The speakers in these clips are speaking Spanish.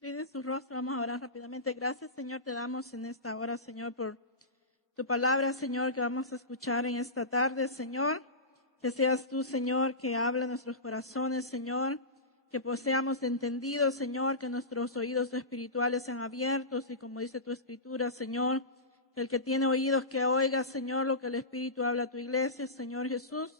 Incline su rostro, vamos a orar rápidamente. Gracias, Señor, te damos en esta hora, Señor, por tu palabra, Señor, que vamos a escuchar en esta tarde, Señor. Que seas tú, Señor, que hable en nuestros corazones, Señor. Que poseamos entendido, Señor, que nuestros oídos espirituales sean abiertos y como dice tu escritura, Señor, que el que tiene oídos que oiga, Señor, lo que el Espíritu habla a tu iglesia, Señor Jesús.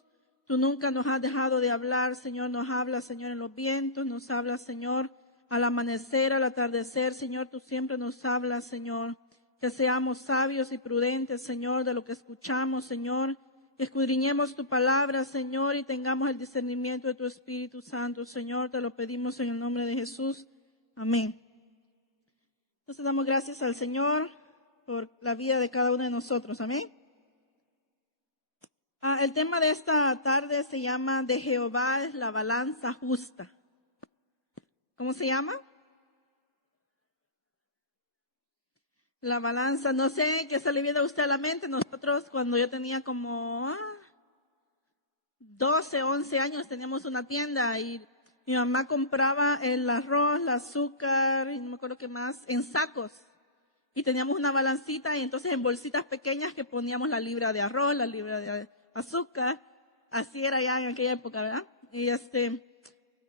Tú nunca nos has dejado de hablar, Señor, nos hablas, Señor, en los vientos, nos hablas, Señor, al amanecer, al atardecer, Señor, tú siempre nos hablas, Señor. Que seamos sabios y prudentes, Señor, de lo que escuchamos, Señor. Que escudriñemos tu palabra, Señor, y tengamos el discernimiento de tu Espíritu Santo, Señor. Te lo pedimos en el nombre de Jesús. Amén. Entonces damos gracias al Señor por la vida de cada uno de nosotros. Amén. El tema de esta tarde se llama De Jehová es la balanza justa. ¿Cómo se llama? La balanza. No sé qué se le viene a usted a la mente. Nosotros cuando yo tenía como 12, 11 años teníamos una tienda y mi mamá compraba el arroz, el azúcar y no me acuerdo qué más en sacos. Y teníamos una balancita y entonces en bolsitas pequeñas que poníamos la libra de arroz, la libra de azúcar. Así era ya en aquella época, ¿verdad? Y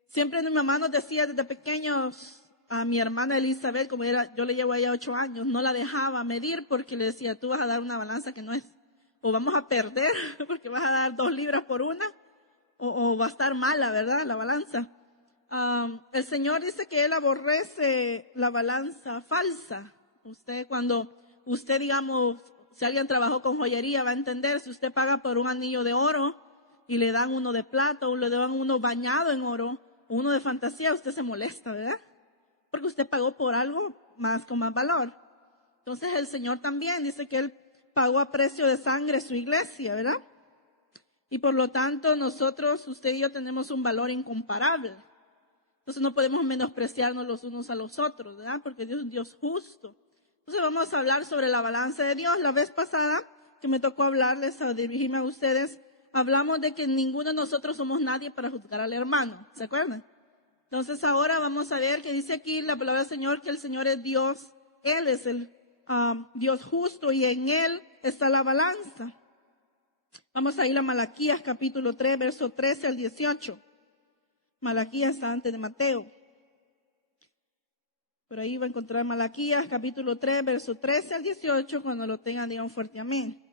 siempre mi mamá nos decía desde pequeños a mi hermana Elizabeth, como yo le llevo a ella 8 años, no la dejaba medir porque le decía, tú vas a dar una balanza que no es, o vamos a perder porque vas a dar 2 libras por una, o va a estar mala, ¿verdad? La balanza. El Señor dice que Él aborrece la balanza falsa. Cuando usted, digamos, si alguien trabajó con joyería, va a entender, si usted paga por un anillo de oro y le dan uno de plata o le dan uno bañado en oro o uno de fantasía, usted se molesta, ¿verdad? Porque usted pagó por algo con más valor. Entonces el Señor también dice que Él pagó a precio de sangre su iglesia, ¿verdad? Y por lo tanto nosotros, usted y yo tenemos un valor incomparable. Entonces no podemos menospreciarnos los unos a los otros, ¿verdad? Porque Dios es un Dios justo. Entonces vamos a hablar sobre la balanza de Dios. La vez pasada que me tocó hablarles, a dirigirme a ustedes, hablamos de que ninguno de nosotros somos nadie para juzgar al hermano. ¿Se acuerdan? Entonces ahora vamos a ver que dice aquí la palabra del Señor que el Señor es Dios. Él es el Dios justo y en Él está la balanza. Vamos a ir a Malaquías capítulo 3, verso 13 al 18. Malaquías está antes de Mateo. Por ahí va a encontrar Malaquías capítulo 3, verso 13 al 18. Cuando lo tengan, digan fuerte amén.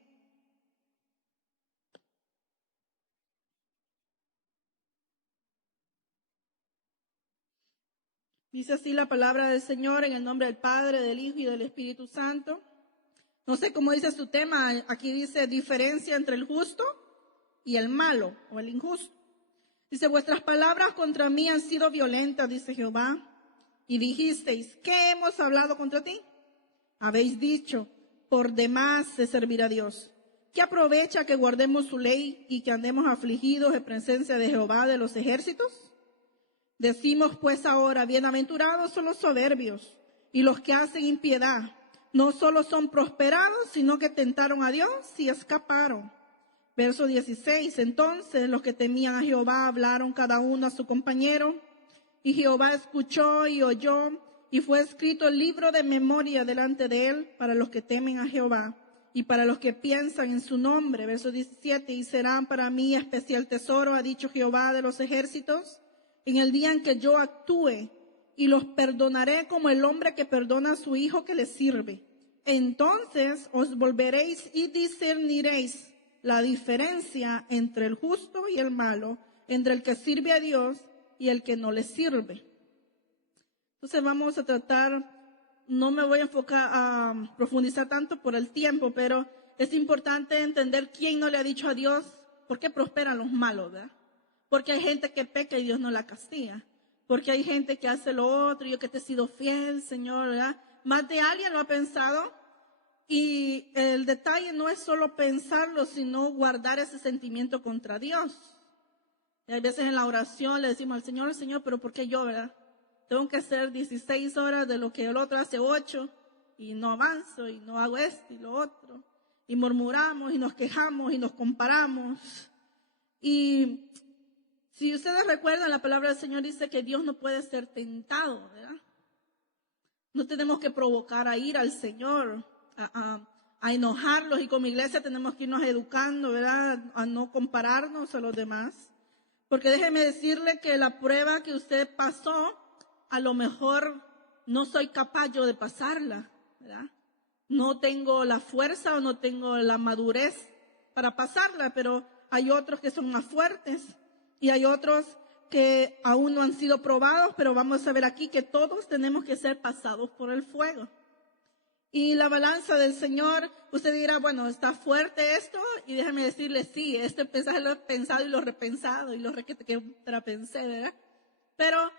Dice así la palabra del Señor en el nombre del Padre, del Hijo y del Espíritu Santo. No sé cómo dice su tema. Aquí dice diferencia entre el justo y el malo o el injusto. Dice, vuestras palabras contra mí han sido violentas, dice Jehová. Y dijisteis, ¿qué hemos hablado contra ti? Habéis dicho, por demás se servirá a Dios. ¿Qué aprovecha que guardemos su ley y que andemos afligidos en presencia de Jehová de los ejércitos? Decimos pues ahora, bienaventurados son los soberbios y los que hacen impiedad. No solo son prosperados, sino que tentaron a Dios y escaparon. Verso 16, entonces los que temían a Jehová hablaron cada uno a su compañero, y Jehová escuchó y oyó, y fue escrito el libro de memoria delante de él para los que temen a Jehová, y para los que piensan en su nombre. Verso 17, y serán para mí especial tesoro, ha dicho Jehová de los ejércitos, en el día en que yo actúe, y los perdonaré como el hombre que perdona a su hijo que le sirve. Entonces os volveréis y discerniréis la diferencia entre el justo y el malo, entre el que sirve a Dios y el que no le sirve. Entonces vamos a tratar, no me voy a enfocar a profundizar tanto por el tiempo, pero es importante entender quién no le ha dicho a Dios por qué prosperan los malos, ¿verdad? Porque hay gente que peca y Dios no la castiga. Porque hay gente que hace lo otro, yo que te he sido fiel, Señor, ¿verdad? Más de alguien lo ha pensado. Y el detalle no es solo pensarlo, sino guardar ese sentimiento contra Dios. Y hay veces en la oración le decimos al Señor, pero ¿por qué yo, verdad? Tengo que hacer 16 horas de lo que el otro hace 8 y no avanzo y no hago esto y lo otro. Y murmuramos y nos quejamos y nos comparamos. Y si ustedes recuerdan, la palabra del Señor dice que Dios no puede ser tentado, ¿verdad? No tenemos que provocar a ir al Señor, a enojarlos, y como iglesia tenemos que irnos educando, ¿verdad? A no compararnos a los demás. Porque déjeme decirle que la prueba que usted pasó, a lo mejor no soy capaz yo de pasarla, ¿verdad? No tengo la fuerza o no tengo la madurez para pasarla, pero hay otros que son más fuertes y hay otros que aún no han sido probados, pero vamos a ver aquí que todos tenemos que ser pasados por el fuego. Y la balanza del Señor, usted dirá, bueno, está fuerte esto, y déjame decirle, sí, este mensaje lo he pensado y lo he repensado y lo retrapensé, ¿verdad? Pero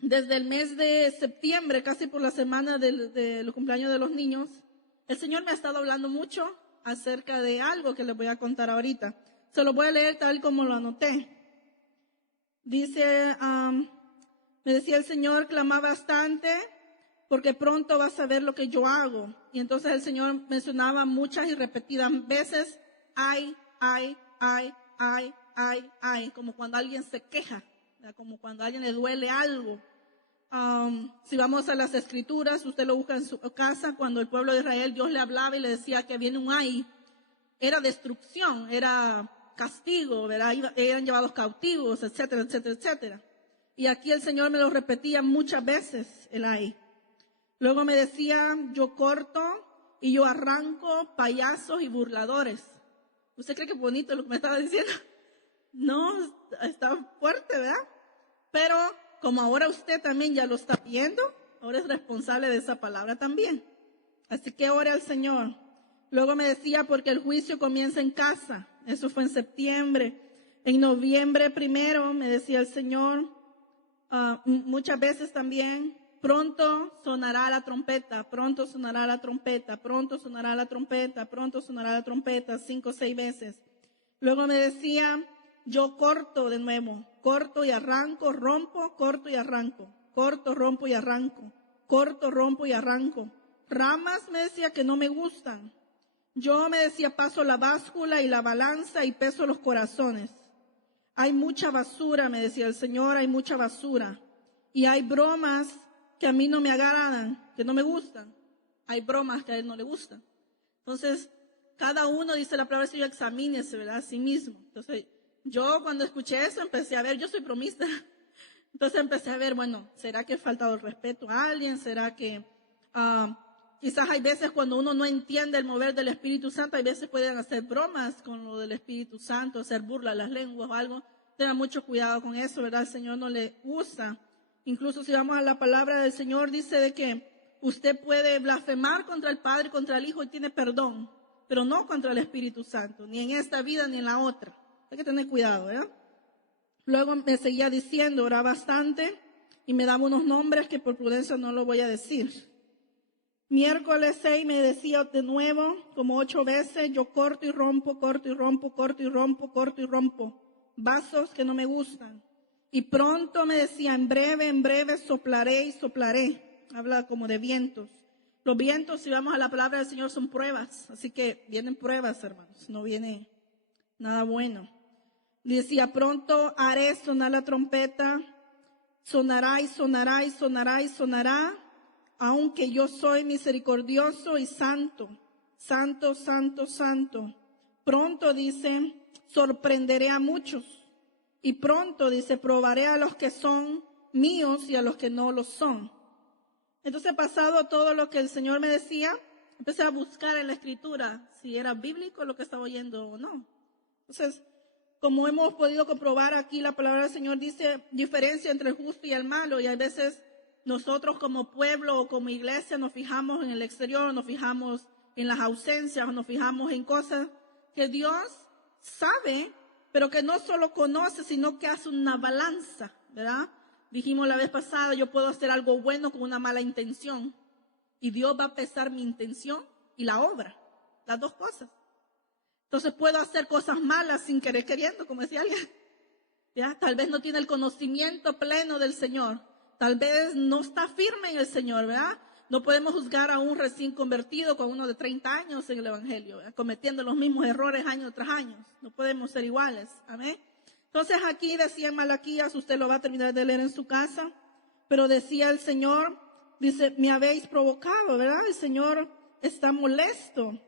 desde el mes de septiembre, casi por la semana de los cumpleaños de los niños, el Señor me ha estado hablando mucho acerca de algo que les voy a contar ahorita. Se lo voy a leer tal como lo anoté. Dice, me decía el Señor, clama bastante, porque pronto vas a ver lo que yo hago. Y entonces el Señor mencionaba muchas y repetidas veces, ay, como cuando alguien se queja, como cuando a alguien le duele algo. Si vamos a las escrituras, usted lo busca en su casa, cuando el pueblo de Israel, Dios le hablaba y le decía que viene un ay, era destrucción, era castigo, ¿verdad? Eran llevados cautivos, etcétera, etcétera, etcétera. Y aquí el Señor me lo repetía muchas veces, el ay. Luego me decía, yo corto y yo arranco payasos y burladores. ¿Usted cree que bonito lo que me estaba diciendo? No, está fuerte, ¿verdad? Pero como ahora usted también ya lo está viendo, ahora es responsable de esa palabra también. Así que ore al Señor. Luego me decía, porque el juicio comienza en casa. Eso fue en septiembre. En noviembre 1 me decía el Señor, muchas veces también, pronto sonará la trompeta, pronto sonará la trompeta, pronto sonará la trompeta, pronto sonará la trompeta, 5 o 6 veces. Luego me decía, yo corto de nuevo, corto y arranco, rompo, corto y arranco, corto, rompo y arranco, corto, rompo y arranco. Ramas me decía que no me gustan. Yo me decía, paso la báscula y la balanza y peso los corazones. Hay mucha basura, me decía el Señor, hay mucha basura. Y hay bromas que a mí no me agradan, que no me gustan. Hay bromas que a él no le gustan. Entonces, cada uno, dice la palabra del Señor, examínese, ¿verdad? A sí mismo. Entonces, yo cuando escuché eso empecé a ver, yo soy bromista. Entonces empecé a ver, bueno, ¿será que he faltado el respeto a alguien? ¿Será que quizás hay veces cuando uno no entiende el mover del Espíritu Santo, hay veces pueden hacer bromas con lo del Espíritu Santo, hacer burla a las lenguas o algo? Tenga mucho cuidado con eso, ¿verdad? El Señor no le gusta. Incluso si vamos a la palabra del Señor, dice de que usted puede blasfemar contra el Padre, contra el Hijo y tiene perdón, pero no contra el Espíritu Santo, ni en esta vida ni en la otra. Hay que tener cuidado, ¿verdad? Luego me seguía diciendo, oraba bastante y me daba unos nombres que por prudencia no lo voy a decir. Miércoles 6 me decía de nuevo, como 8 veces, yo corto y rompo, corto y rompo, corto y rompo, corto y rompo. Vasos que no me gustan. Y pronto me decía, en breve soplaré y soplaré. Habla como de vientos. Los vientos, si vamos a la palabra del Señor, son pruebas. Así que vienen pruebas, hermanos. No viene nada bueno. Y decía, pronto haré sonar la trompeta. Sonará y sonará y sonará y sonará. Aunque yo soy misericordioso y santo. Santo, santo, santo. Pronto, dice, sorprenderé a muchos. Y pronto, dice, probaré a los que son míos y a los que no lo son. Entonces, pasado todo lo que el Señor me decía, empecé a buscar en la Escritura si era bíblico lo que estaba oyendo o no. Entonces, como hemos podido comprobar aquí, la palabra del Señor dice diferencia entre el justo y el malo. Y a veces nosotros como pueblo o como iglesia nos fijamos en el exterior, nos fijamos en las ausencias, nos fijamos en cosas que Dios sabe, pero que no solo conoce, sino que hace una balanza, ¿verdad? Dijimos la vez pasada, yo puedo hacer algo bueno con una mala intención. Y Dios va a pesar mi intención y la obra, las dos cosas. Entonces puedo hacer cosas malas sin querer queriendo, como decía alguien. ¿Ya? Tal vez no tiene el conocimiento pleno del Señor. Tal vez no está firme en el Señor, ¿verdad? No podemos juzgar a un recién convertido con uno de 30 años en el Evangelio, ¿verdad? Cometiendo los mismos errores año tras año. No podemos ser iguales. Amén. Entonces aquí decía en Malaquías, usted lo va a terminar de leer en su casa, pero decía el Señor, dice, me habéis provocado, ¿verdad? El Señor está molesto.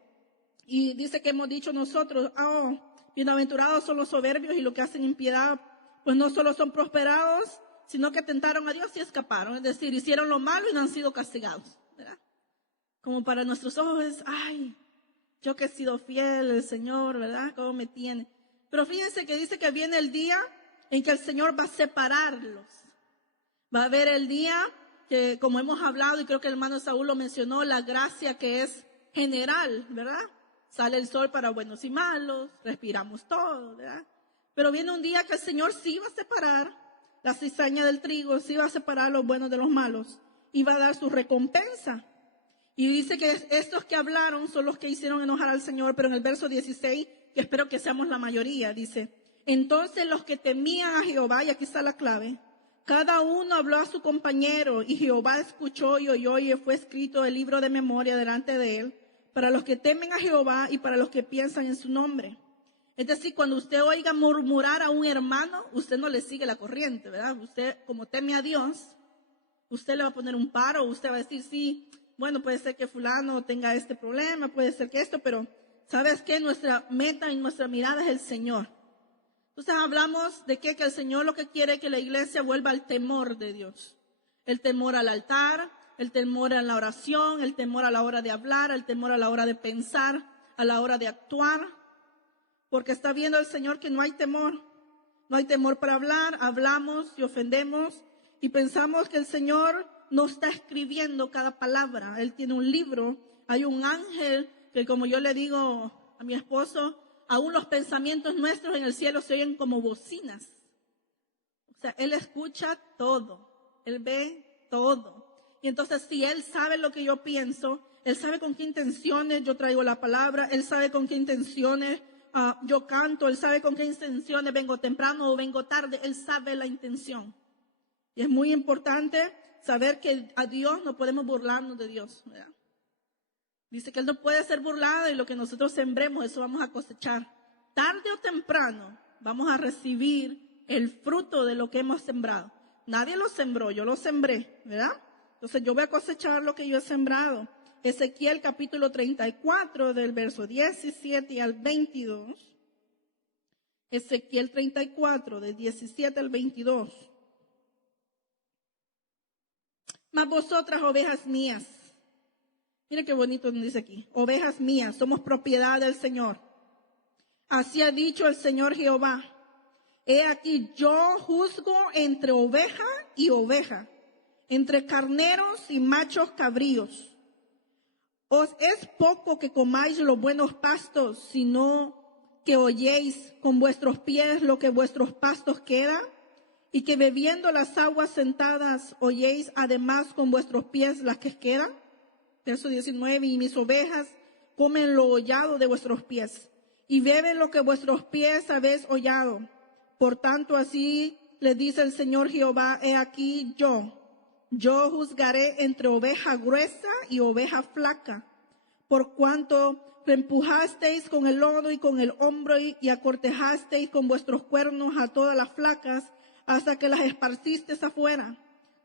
Y dice que hemos dicho nosotros, bienaventurados son los soberbios y los que hacen impiedad, pues no solo son prosperados, sino que tentaron a Dios y escaparon. Es decir, hicieron lo malo y no han sido castigados, ¿verdad? Como para nuestros ojos es, yo que he sido fiel, el Señor, ¿verdad? ¿Cómo me tiene? Pero fíjense que dice que viene el día en que el Señor va a separarlos. Va a haber el día que, como hemos hablado, y creo que el hermano Saúl lo mencionó, la gracia que es general, ¿verdad? Sale el sol para buenos y malos, respiramos todo, ¿verdad? Pero viene un día que el Señor sí va a separar la cizaña del trigo, sí va a separar los buenos de los malos y va a dar su recompensa. Y dice que estos que hablaron son los que hicieron enojar al Señor, pero en el verso 16, que espero que seamos la mayoría, dice, entonces los que temían a Jehová, y aquí está la clave, cada uno habló a su compañero y Jehová escuchó y oyó y fue escrito el libro de memoria delante de él, para los que temen a Jehová y para los que piensan en su nombre. Es decir, cuando usted oiga murmurar a un hermano, usted no le sigue la corriente, ¿verdad? Usted, como teme a Dios, usted le va a poner un paro, usted va a decir, sí, bueno, puede ser que fulano tenga este problema, puede ser que esto, pero ¿sabes qué? Nuestra meta y nuestra mirada es el Señor. Entonces hablamos de que el Señor lo que quiere es que la iglesia vuelva al temor de Dios. El temor al altar, el temor a la oración, el temor a la hora de hablar, el temor a la hora de pensar, a la hora de actuar. Porque está viendo el Señor que no hay temor. No hay temor para hablar, hablamos y ofendemos y pensamos que el Señor no está escribiendo cada palabra. Él tiene un libro, hay un ángel que, como yo le digo a mi esposo, aún los pensamientos nuestros en el cielo se oyen como bocinas. O sea, Él escucha todo, Él ve todo. Y entonces si Él sabe lo que yo pienso, Él sabe con qué intenciones yo traigo la palabra, Él sabe con qué intenciones yo canto, Él sabe con qué intenciones vengo temprano o vengo tarde, Él sabe la intención. Y es muy importante saber que a Dios no podemos burlarnos de Dios, ¿verdad? Dice que Él no puede ser burlado y lo que nosotros sembremos, eso vamos a cosechar. Tarde o temprano vamos a recibir el fruto de lo que hemos sembrado. Nadie lo sembró, yo lo sembré, ¿verdad? Entonces yo voy a cosechar lo que yo he sembrado. Ezequiel capítulo 34 del verso 17 al 22. Ezequiel 34 del 17 al 22. Mas vosotras, ovejas mías, mira qué bonito nos dice aquí, ovejas mías, somos propiedad del Señor. Así ha dicho el Señor Jehová. He aquí yo juzgo entre oveja y oveja, entre carneros y machos cabríos. ¿Os es poco que comáis los buenos pastos, sino que oyéis con vuestros pies lo que vuestros pastos queda? Y que bebiendo las aguas sentadas oyéis además con vuestros pies las que quedan. Verso 19, y mis ovejas comen lo hollado de vuestros pies, y beben lo que vuestros pies habéis hollado. Por tanto, así le dice el Señor Jehová, he aquí yo juzgaré entre oveja gruesa y oveja flaca, por cuanto empujasteis con el lodo y con el hombro y acortejasteis con vuestros cuernos a todas las flacas, hasta que las esparcisteis afuera.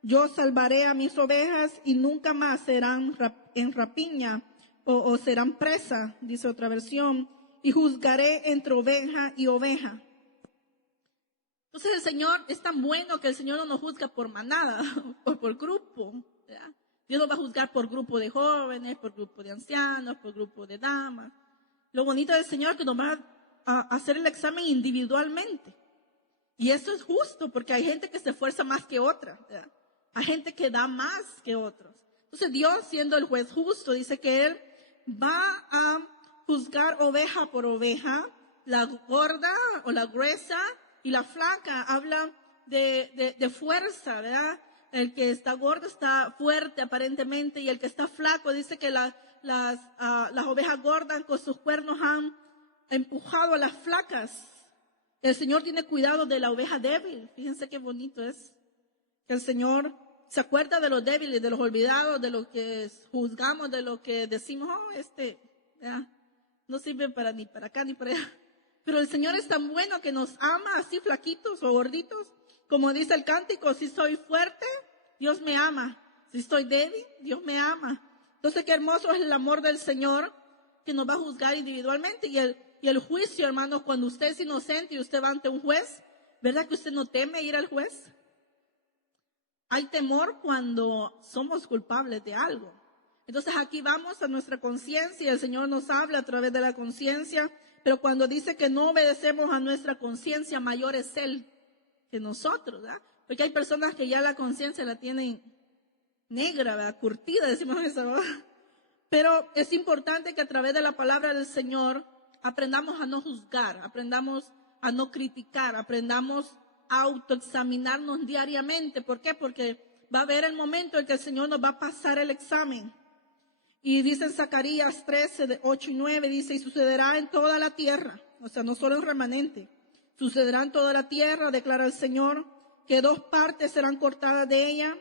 Yo salvaré a mis ovejas y nunca más serán en rapiña o serán presa, dice otra versión, y juzgaré entre oveja y oveja. Entonces el Señor es tan bueno que el Señor no nos juzga por manada o por grupo, ¿verdad? Dios nos va a juzgar por grupo de jóvenes, por grupo de ancianos, por grupo de damas. Lo bonito del Señor es que nos va a hacer el examen individualmente. Y eso es justo porque hay gente que se esfuerza más que otra, ¿verdad? Hay gente que da más que otros. Entonces Dios, siendo el juez justo, dice que Él va a juzgar oveja por oveja, la gorda o la gruesa y la flaca. Habla de fuerza, ¿verdad? El que está gordo está fuerte aparentemente y el que está flaco dice que las ovejas gordas con sus cuernos han empujado a las flacas. El Señor tiene cuidado de la oveja débil. Fíjense qué bonito es. Que el Señor se acuerda de los débiles, de los olvidados, de lo que juzgamos, de lo que decimos, no sirve para ni para acá ni para allá. Pero el Señor es tan bueno que nos ama así flaquitos o gorditos. Como dice el cántico, si soy fuerte, Dios me ama. Si estoy débil, Dios me ama. Entonces, qué hermoso es el amor del Señor que nos va a juzgar individualmente. Y el juicio, hermanos, cuando usted es inocente y usted va ante un juez, ¿verdad que usted no teme ir al juez? Hay temor cuando somos culpables de algo. Entonces aquí vamos a nuestra conciencia, el Señor nos habla a través de la conciencia, pero cuando dice que no obedecemos a nuestra conciencia, mayor es Él que nosotros, ¿verdad? Porque hay personas que ya la conciencia la tienen negra, ¿verdad? Curtida, decimos eso, ¿verdad? Pero es importante que a través de la palabra del Señor aprendamos a no juzgar, aprendamos a no criticar, aprendamos a autoexaminarnos diariamente. ¿Por qué? Porque va a haber el momento en que el Señor nos va a pasar el examen. Y dice en Zacarías 13, de 8 y 9, dice, y sucederá en toda la tierra, o sea, no solo en remanente, sucederá en toda la tierra, declara el Señor, que 2 partes serán cortadas de ella,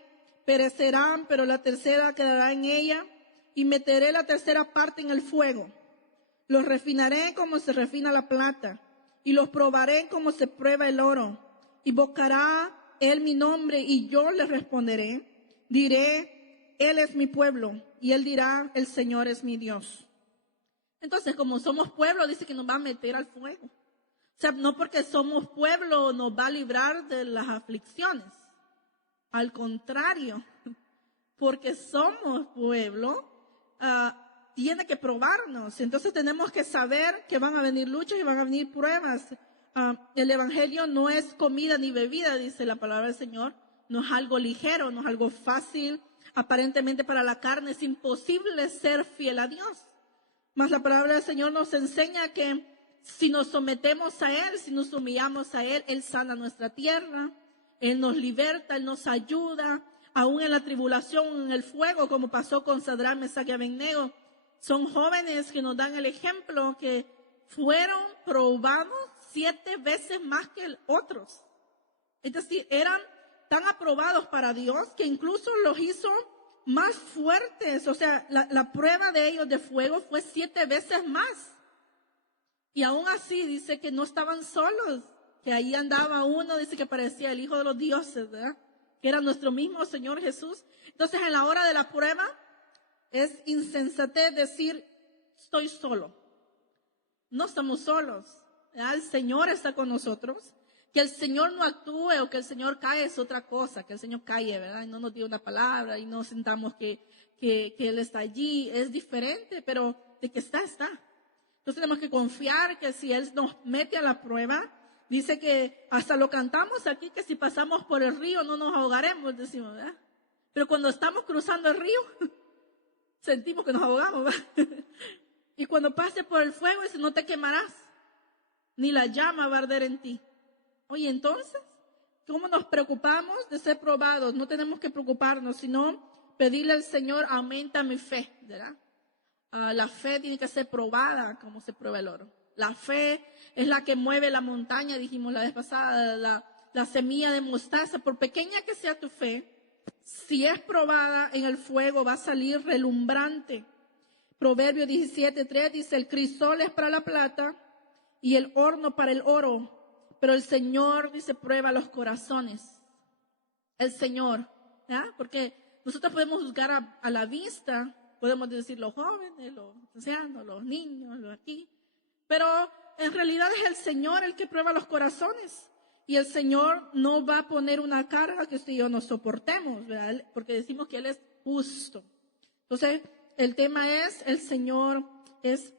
perecerán, pero la tercera quedará en ella, y meteré la tercera parte en el fuego. Los refinaré como se refina la plata, y los probaré como se prueba el oro. Invocará él mi nombre, y yo le responderé. Diré, Él es mi pueblo, y él dirá, el Señor es mi Dios. Entonces, como somos pueblo, dice que nos va a meter al fuego. O sea, no porque somos pueblo nos va a librar de las aflicciones. Al contrario, porque somos pueblo, tiene que probarnos. Entonces tenemos que saber que van a venir luchas y van a venir pruebas. El evangelio no es comida ni bebida, dice la palabra del Señor. No es algo ligero, no es algo fácil. Aparentemente para la carne es imposible ser fiel a Dios. Mas la palabra del Señor nos enseña que si nos sometemos a Él, si nos humillamos a Él, Él sana nuestra tierra, Él nos liberta, Él nos ayuda, aún en la tribulación, en el fuego, como pasó con Sadrach, Mesach y Abednego. Son jóvenes que nos dan el ejemplo que fueron probados 7 veces más que otros. Es decir, eran tan aprobados para Dios que incluso los hizo más fuertes. O sea, la prueba de ellos de fuego fue 7 veces más. Y aún así dice que no estaban solos, que ahí andaba uno, dice que parecía el hijo de los dioses, ¿verdad? Que era nuestro mismo Señor Jesús. Entonces en la hora de la prueba es insensatez decir, estoy solo. No estamos solos, ¿verdad? El Señor está con nosotros. Que el Señor no actúe o que el Señor cae es otra cosa, que el Señor calle, ¿verdad? Y no nos diga una palabra y no sintamos que Él está allí, es diferente, pero de que está, está. Entonces tenemos que confiar que si Él nos mete a la prueba, dice que hasta lo cantamos aquí, que si pasamos por el río no nos ahogaremos, decimos, ¿verdad? Pero cuando estamos cruzando el río, sentimos que nos ahogamos, ¿verdad? Y cuando pase por el fuego, dice, no te quemarás, ni la llama va a arder en ti. Oye, entonces, ¿cómo nos preocupamos de ser probados? No tenemos que preocuparnos, sino pedirle al Señor, aumenta mi fe, ¿verdad? La fe tiene que ser probada como se prueba el oro. La fe es la que mueve la montaña, dijimos la vez pasada, la semilla de mostaza. Por pequeña que sea tu fe, si es probada en el fuego va a salir relumbrante. Proverbio 17:3 dice, el crisol es para la plata y el horno para el oro, pero el Señor, dice, prueba los corazones. El Señor, ¿ya? Porque nosotros podemos juzgar a la vista, podemos decir los jóvenes, los ancianos, los niños, los aquí, pero en realidad es el Señor el que prueba los corazones. Y el Señor no va a poner una carga que usted y yo no soportemos, ¿verdad? Porque decimos que Él es justo. Entonces, el tema es, el Señor es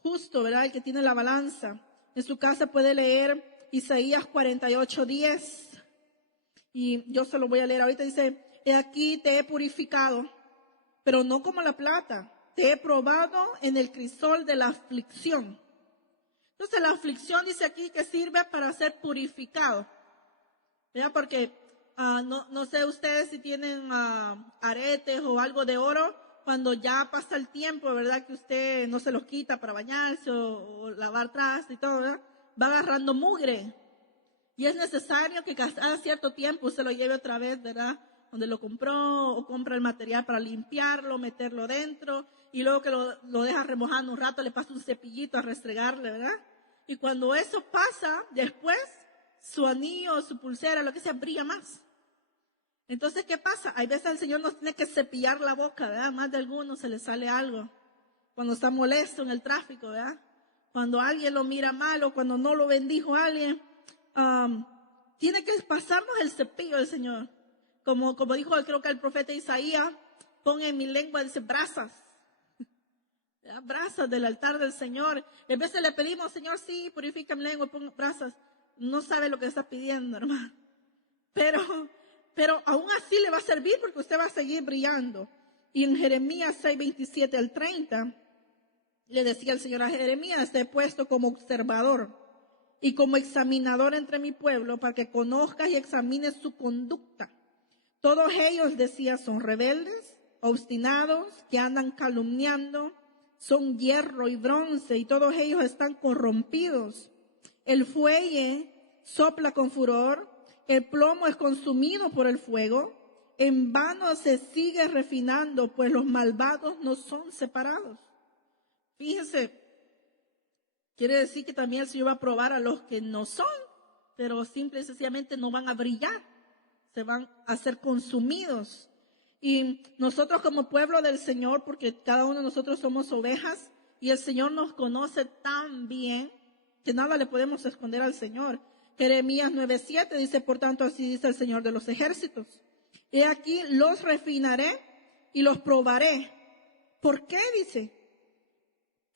justo, ¿verdad? El que tiene la balanza. En su casa puede leer Isaías 48:10. Y yo se lo voy a leer ahorita. Dice, he aquí te he purificado, pero no como la plata. Te he probado en el crisol de la aflicción. Entonces la aflicción dice aquí que sirve para ser purificado. ¿Verdad? Porque no sé ustedes si tienen aretes o algo de oro. Cuando ya pasa el tiempo, ¿verdad? Que usted no se los quita para bañarse o lavar trastes y todo, ¿verdad? Va agarrando mugre. Y es necesario que cada cierto tiempo usted lo lleve otra vez, ¿verdad? Donde lo compró o compra el material para limpiarlo, meterlo dentro. Y luego que lo deja remojando un rato, le pasa un cepillito a restregarle, ¿verdad? Y cuando eso pasa, después su anillo, su pulsera, lo que sea, brilla más. Entonces, ¿qué pasa? Hay veces el Señor nos tiene que cepillar la boca, ¿verdad? Más de algunos se le sale algo. Cuando está molesto en el tráfico, ¿verdad? Cuando alguien lo mira mal o cuando no lo bendijo a alguien, tiene que pasarnos el cepillo del Señor. Como dijo, creo que el profeta Isaías, pon en mi lengua, dice, brasas. Brasas del altar del Señor. A veces le pedimos, Señor, sí, purifica mi lengua, pon brasas. No sabe lo que está pidiendo, hermano. Pero aún así le va a servir porque usted va a seguir brillando. Y en Jeremías 6, 27 al 30, le decía el Señor a Jeremías, te he puesto como observador y como examinador entre mi pueblo para que conozcas y examines su conducta. Todos ellos, decía, son rebeldes, obstinados, que andan calumniando, son hierro y bronce y todos ellos están corrompidos. El fuelle sopla con furor, el plomo es consumido por el fuego. En vano se sigue refinando, pues los malvados no son separados. Fíjense, quiere decir que también el Señor va a probar a los que no son, pero simple y sencillamente no van a brillar, se van a ser consumidos. Y nosotros como pueblo del Señor, porque cada uno de nosotros somos ovejas, y el Señor nos conoce tan bien que nada le podemos esconder al Señor. Jeremías 9:7 dice, por tanto, así dice el Señor de los ejércitos. He aquí, los refinaré y los probaré. ¿Por qué? Dice.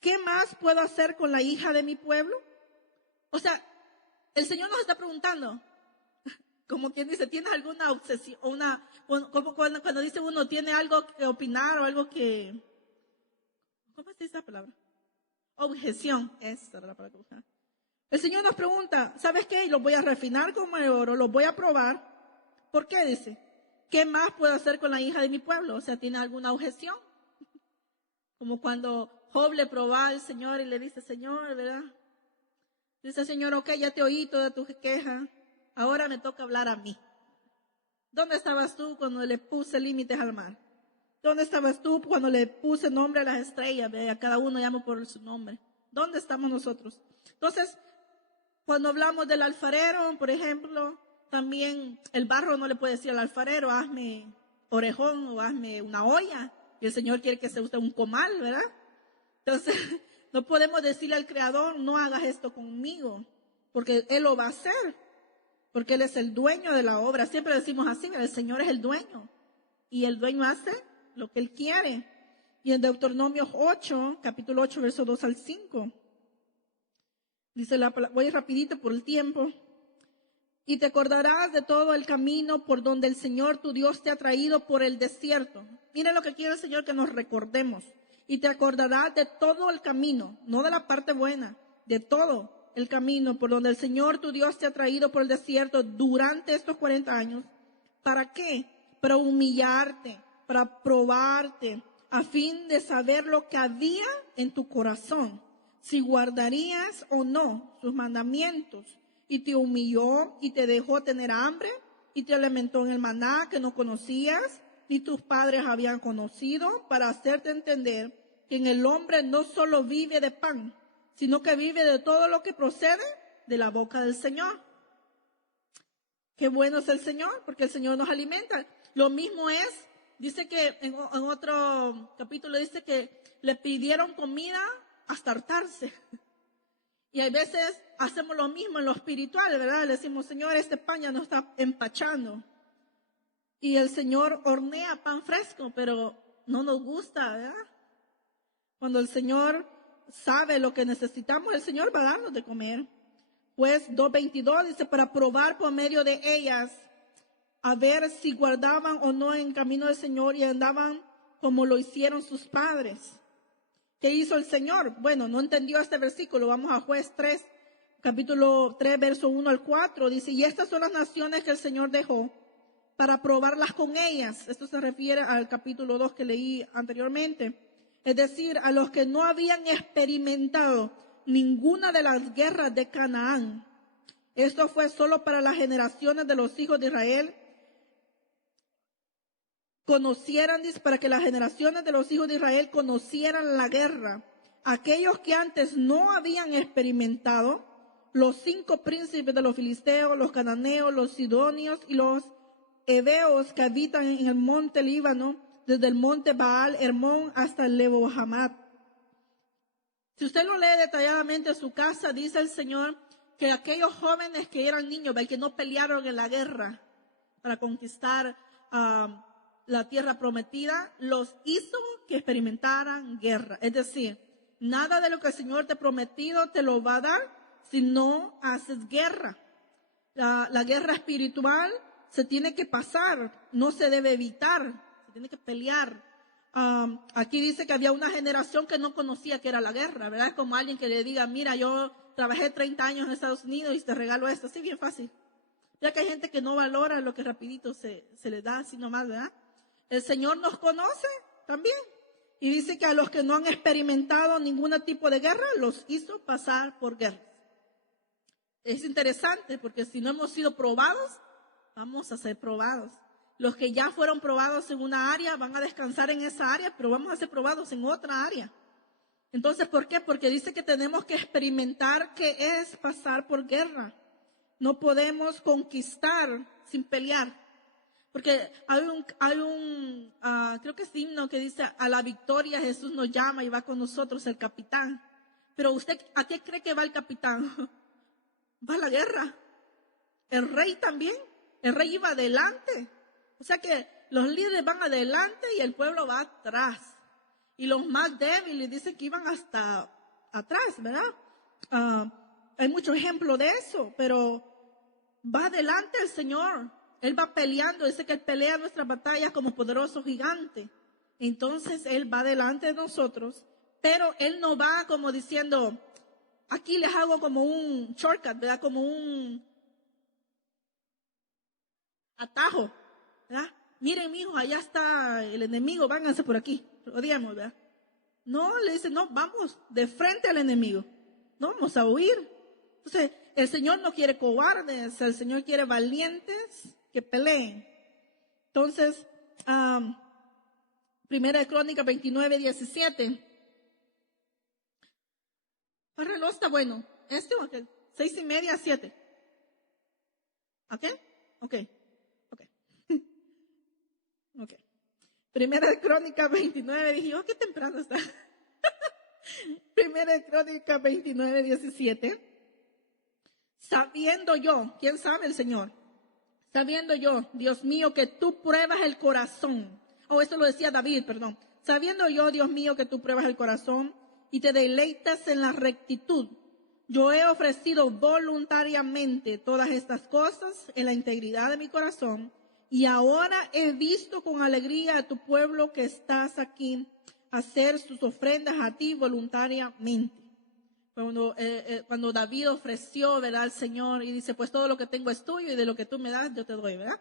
¿Qué más puedo hacer con la hija de mi pueblo? O sea, el Señor nos está preguntando, como quien dice, ¿tienes alguna obsesión? Como cuando dice uno, ¿tiene algo que opinar o algo que... ¿Cómo se dice esa palabra? Objeción. Esa era la palabra que buscaba. El Señor nos pregunta, ¿sabes qué? Los voy a refinar como el oro, los voy a probar. ¿Por qué? Dice, ¿qué más puedo hacer con la hija de mi pueblo? O sea, ¿tiene alguna objeción? Como cuando Job le probaba al Señor y le dice, Señor, ¿verdad? Dice, Señor, ok, ya te oí toda tu queja, ahora me toca hablar a mí. ¿Dónde estabas tú cuando le puse límites al mar? ¿Dónde estabas tú cuando le puse nombre a las estrellas? A cada uno llamo por su nombre. ¿Dónde estamos nosotros? Entonces, cuando hablamos del alfarero, por ejemplo, también el barro no le puede decir al alfarero, hazme orejón o hazme una olla. Y el Señor quiere que se use un comal, ¿verdad? Entonces, no podemos decirle al Creador, no hagas esto conmigo, porque Él lo va a hacer, porque Él es el dueño de la obra. Siempre decimos así, el Señor es el dueño, y el dueño hace lo que Él quiere. Y en Deuteronomio 8, capítulo 8, verso 2 al 5, dice voy rapidito por el tiempo. Y te acordarás de todo el camino por donde el Señor tu Dios te ha traído por el desierto. Mira lo que quiere el Señor, que nos recordemos. Y te acordarás de todo el camino, no de la parte buena, de todo el camino por donde el Señor tu Dios te ha traído por el desierto durante estos 40 años. ¿Para qué? Para humillarte, para probarte, a fin de saber lo que había en tu corazón, si guardarías o no sus mandamientos. Y te humilló y te dejó tener hambre y te alimentó en el maná que no conocías ni tus padres habían conocido, para hacerte entender que en el hombre no solo vive de pan, sino que vive de todo lo que procede de la boca del Señor. Qué bueno es el Señor, porque el Señor nos alimenta. Lo mismo es, dice que en otro capítulo dice que le pidieron comida hasta hartarse. Y hay veces hacemos lo mismo en lo espiritual, ¿verdad? Le decimos, Señor, este pan ya nos está empachando. Y el Señor hornea pan fresco, pero no nos gusta, ¿verdad? Cuando el Señor sabe lo que necesitamos, el Señor va a darnos de comer. Pues 2:22 dice, para probar por medio de ellas, a ver si guardaban o no en camino del Señor y andaban como lo hicieron sus padres. ¿Qué hizo el Señor? Bueno, no entendió este versículo. Vamos a Juez 3, capítulo 3, verso 1 al 4. Dice, y estas son las naciones que el Señor dejó para probarlas con ellas. Esto se refiere al capítulo 2 que leí anteriormente. Es decir, a los que no habían experimentado ninguna de las guerras de Canaán. Esto fue solo para las generaciones de los hijos de Israel. Para que las generaciones de los hijos de Israel conocieran la guerra. Aquellos que antes no habían experimentado, los 5 príncipes de los filisteos, los cananeos, los sidonios y los heveos que habitan en el monte Líbano, desde el monte Baal Hermón hasta el Lebo Hamad. Si usted lo lee detalladamente en su casa, dice el Señor que aquellos jóvenes que eran niños, que no pelearon en la guerra para conquistar la tierra prometida, los hizo que experimentaran guerra. Es decir, nada de lo que el Señor te ha prometido te lo va a dar si no haces guerra. La guerra espiritual se tiene que pasar, no se debe evitar, se tiene que pelear. Aquí dice que había una generación que no conocía qué era la guerra, ¿verdad? Es como alguien que le diga, mira, yo trabajé 30 años en Estados Unidos y te regalo esto, así bien fácil. Ya que hay gente que no valora lo que rapidito se le da así nomás, ¿verdad? El Señor nos conoce también. Y dice que a los que no han experimentado ningún tipo de guerra, los hizo pasar por guerra. Es interesante porque si no hemos sido probados, vamos a ser probados. Los que ya fueron probados en una área van a descansar en esa área, pero vamos a ser probados en otra área. Entonces, ¿por qué? Porque dice que tenemos que experimentar qué es pasar por guerra. No podemos conquistar sin pelear. Porque hay un creo que es himno que dice, a la victoria Jesús nos llama y va con nosotros el capitán. Pero usted, ¿a qué cree que va el capitán? Va a la guerra. El rey también. El rey iba adelante. O sea que los líderes van adelante y el pueblo va atrás. Y los más débiles dicen que iban hasta atrás, ¿verdad? Hay muchos ejemplos de eso, pero va adelante el Señor. Él va peleando. Dice que Él pelea nuestras batallas como poderoso gigante. Entonces Él va delante de nosotros, pero Él no va como diciendo, aquí les hago como un shortcut, ¿verdad? Como un atajo, ¿verdad? Miren, mijo, allá está el enemigo, váyanse por aquí, odiamos, ¿verdad? No, le dice, no, vamos de frente al enemigo, no vamos a huir. Entonces, el Señor no quiere cobardes, el Señor quiere valientes que peleen. Entonces, Primera de Crónicas 29, 17. El reloj está bueno. O aquel, 6:30, 7. ¿Ok? Ok. Ok. Primera de Crónicas 29, dije, oh, qué temprano está. Primera de Crónicas 29, 17. Sabiendo yo, ¿quién sabe? El Señor. Sabiendo yo, Dios mío, que tú pruebas el corazón. Esto lo decía David, perdón. Sabiendo yo, Dios mío, que tú pruebas el corazón y te deleitas en la rectitud. Yo he ofrecido voluntariamente todas estas cosas en la integridad de mi corazón. Y ahora he visto con alegría a tu pueblo que estás aquí hacer sus ofrendas a ti voluntariamente. Cuando David ofreció, ¿verdad?, al Señor y dice, pues todo lo que tengo es tuyo y de lo que tú me das yo te doy, ¿verdad?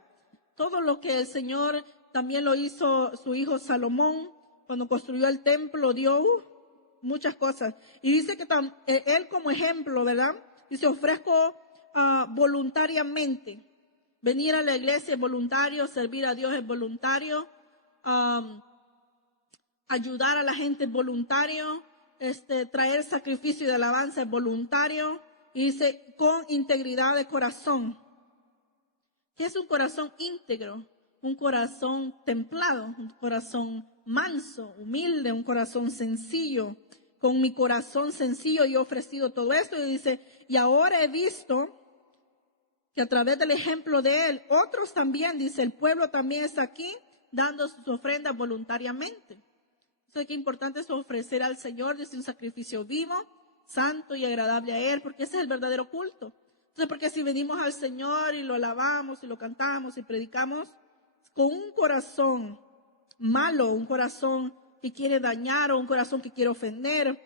Todo lo que el Señor también lo hizo su hijo Salomón cuando construyó el templo, dio muchas cosas. Y dice que él como ejemplo, ¿verdad? Dice, ofrezco voluntariamente. Venir a la iglesia es voluntario, servir a Dios es voluntario, ayudar a la gente es voluntario, traer sacrificio de alabanza es voluntario. Y dice, con integridad de corazón. ¿Qué es un corazón íntegro? Un corazón templado, un corazón manso, humilde, un corazón sencillo. Con mi corazón sencillo yo he ofrecido todo esto. Y dice, y ahora he visto que a través del ejemplo de él, otros también, dice, el pueblo también está aquí dando sus ofrendas voluntariamente. Entonces, qué importante es ofrecer al Señor, dice, un sacrificio vivo, santo y agradable a Él, porque ese es el verdadero culto. Entonces, porque si venimos al Señor y lo alabamos y lo cantamos y predicamos con un corazón malo, un corazón que quiere dañar o un corazón que quiere ofender,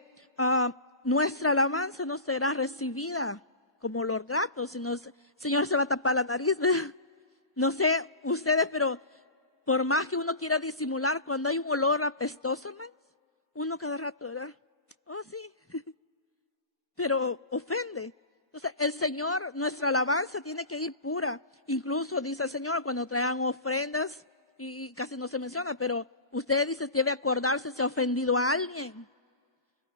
nuestra alabanza no será recibida como olor grato, sino el Señor se va a tapar la nariz, ¿verdad? No sé ustedes, pero por más que uno quiera disimular, cuando hay un olor apestoso, hermanos, uno cada rato, ¿verdad? Oh, sí. Pero ofende. Entonces, el Señor, nuestra alabanza tiene que ir pura. Incluso dice el Señor, cuando traigan ofrendas, y casi no se menciona, pero usted dice, debe acordarse si ha ofendido a alguien.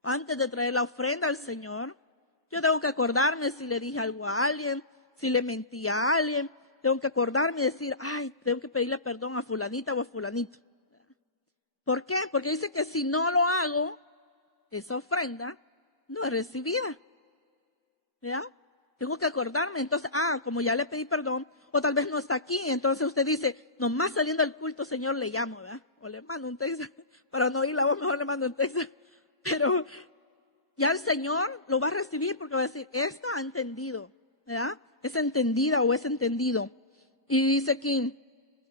Antes de traer la ofrenda al Señor, yo tengo que acordarme si le dije algo a alguien, si le mentí a alguien. tengo que acordarme y decir, ay, tengo que pedirle perdón a fulanita o a fulanito. ¿Por qué? Porque dice que si no lo hago, esa ofrenda no es recibida. ¿Ya? Tengo que acordarme. Entonces, como ya le pedí perdón, o tal vez no está aquí, entonces usted dice, nomás saliendo del culto, Señor, le llamo, ¿verdad? O le mando un texto. Para no oír la voz, mejor le mando un texto. Pero ya el Señor lo va a recibir porque va a decir, esta ha entendido, ¿verdad? Es entendida o es entendido. Y dice aquí,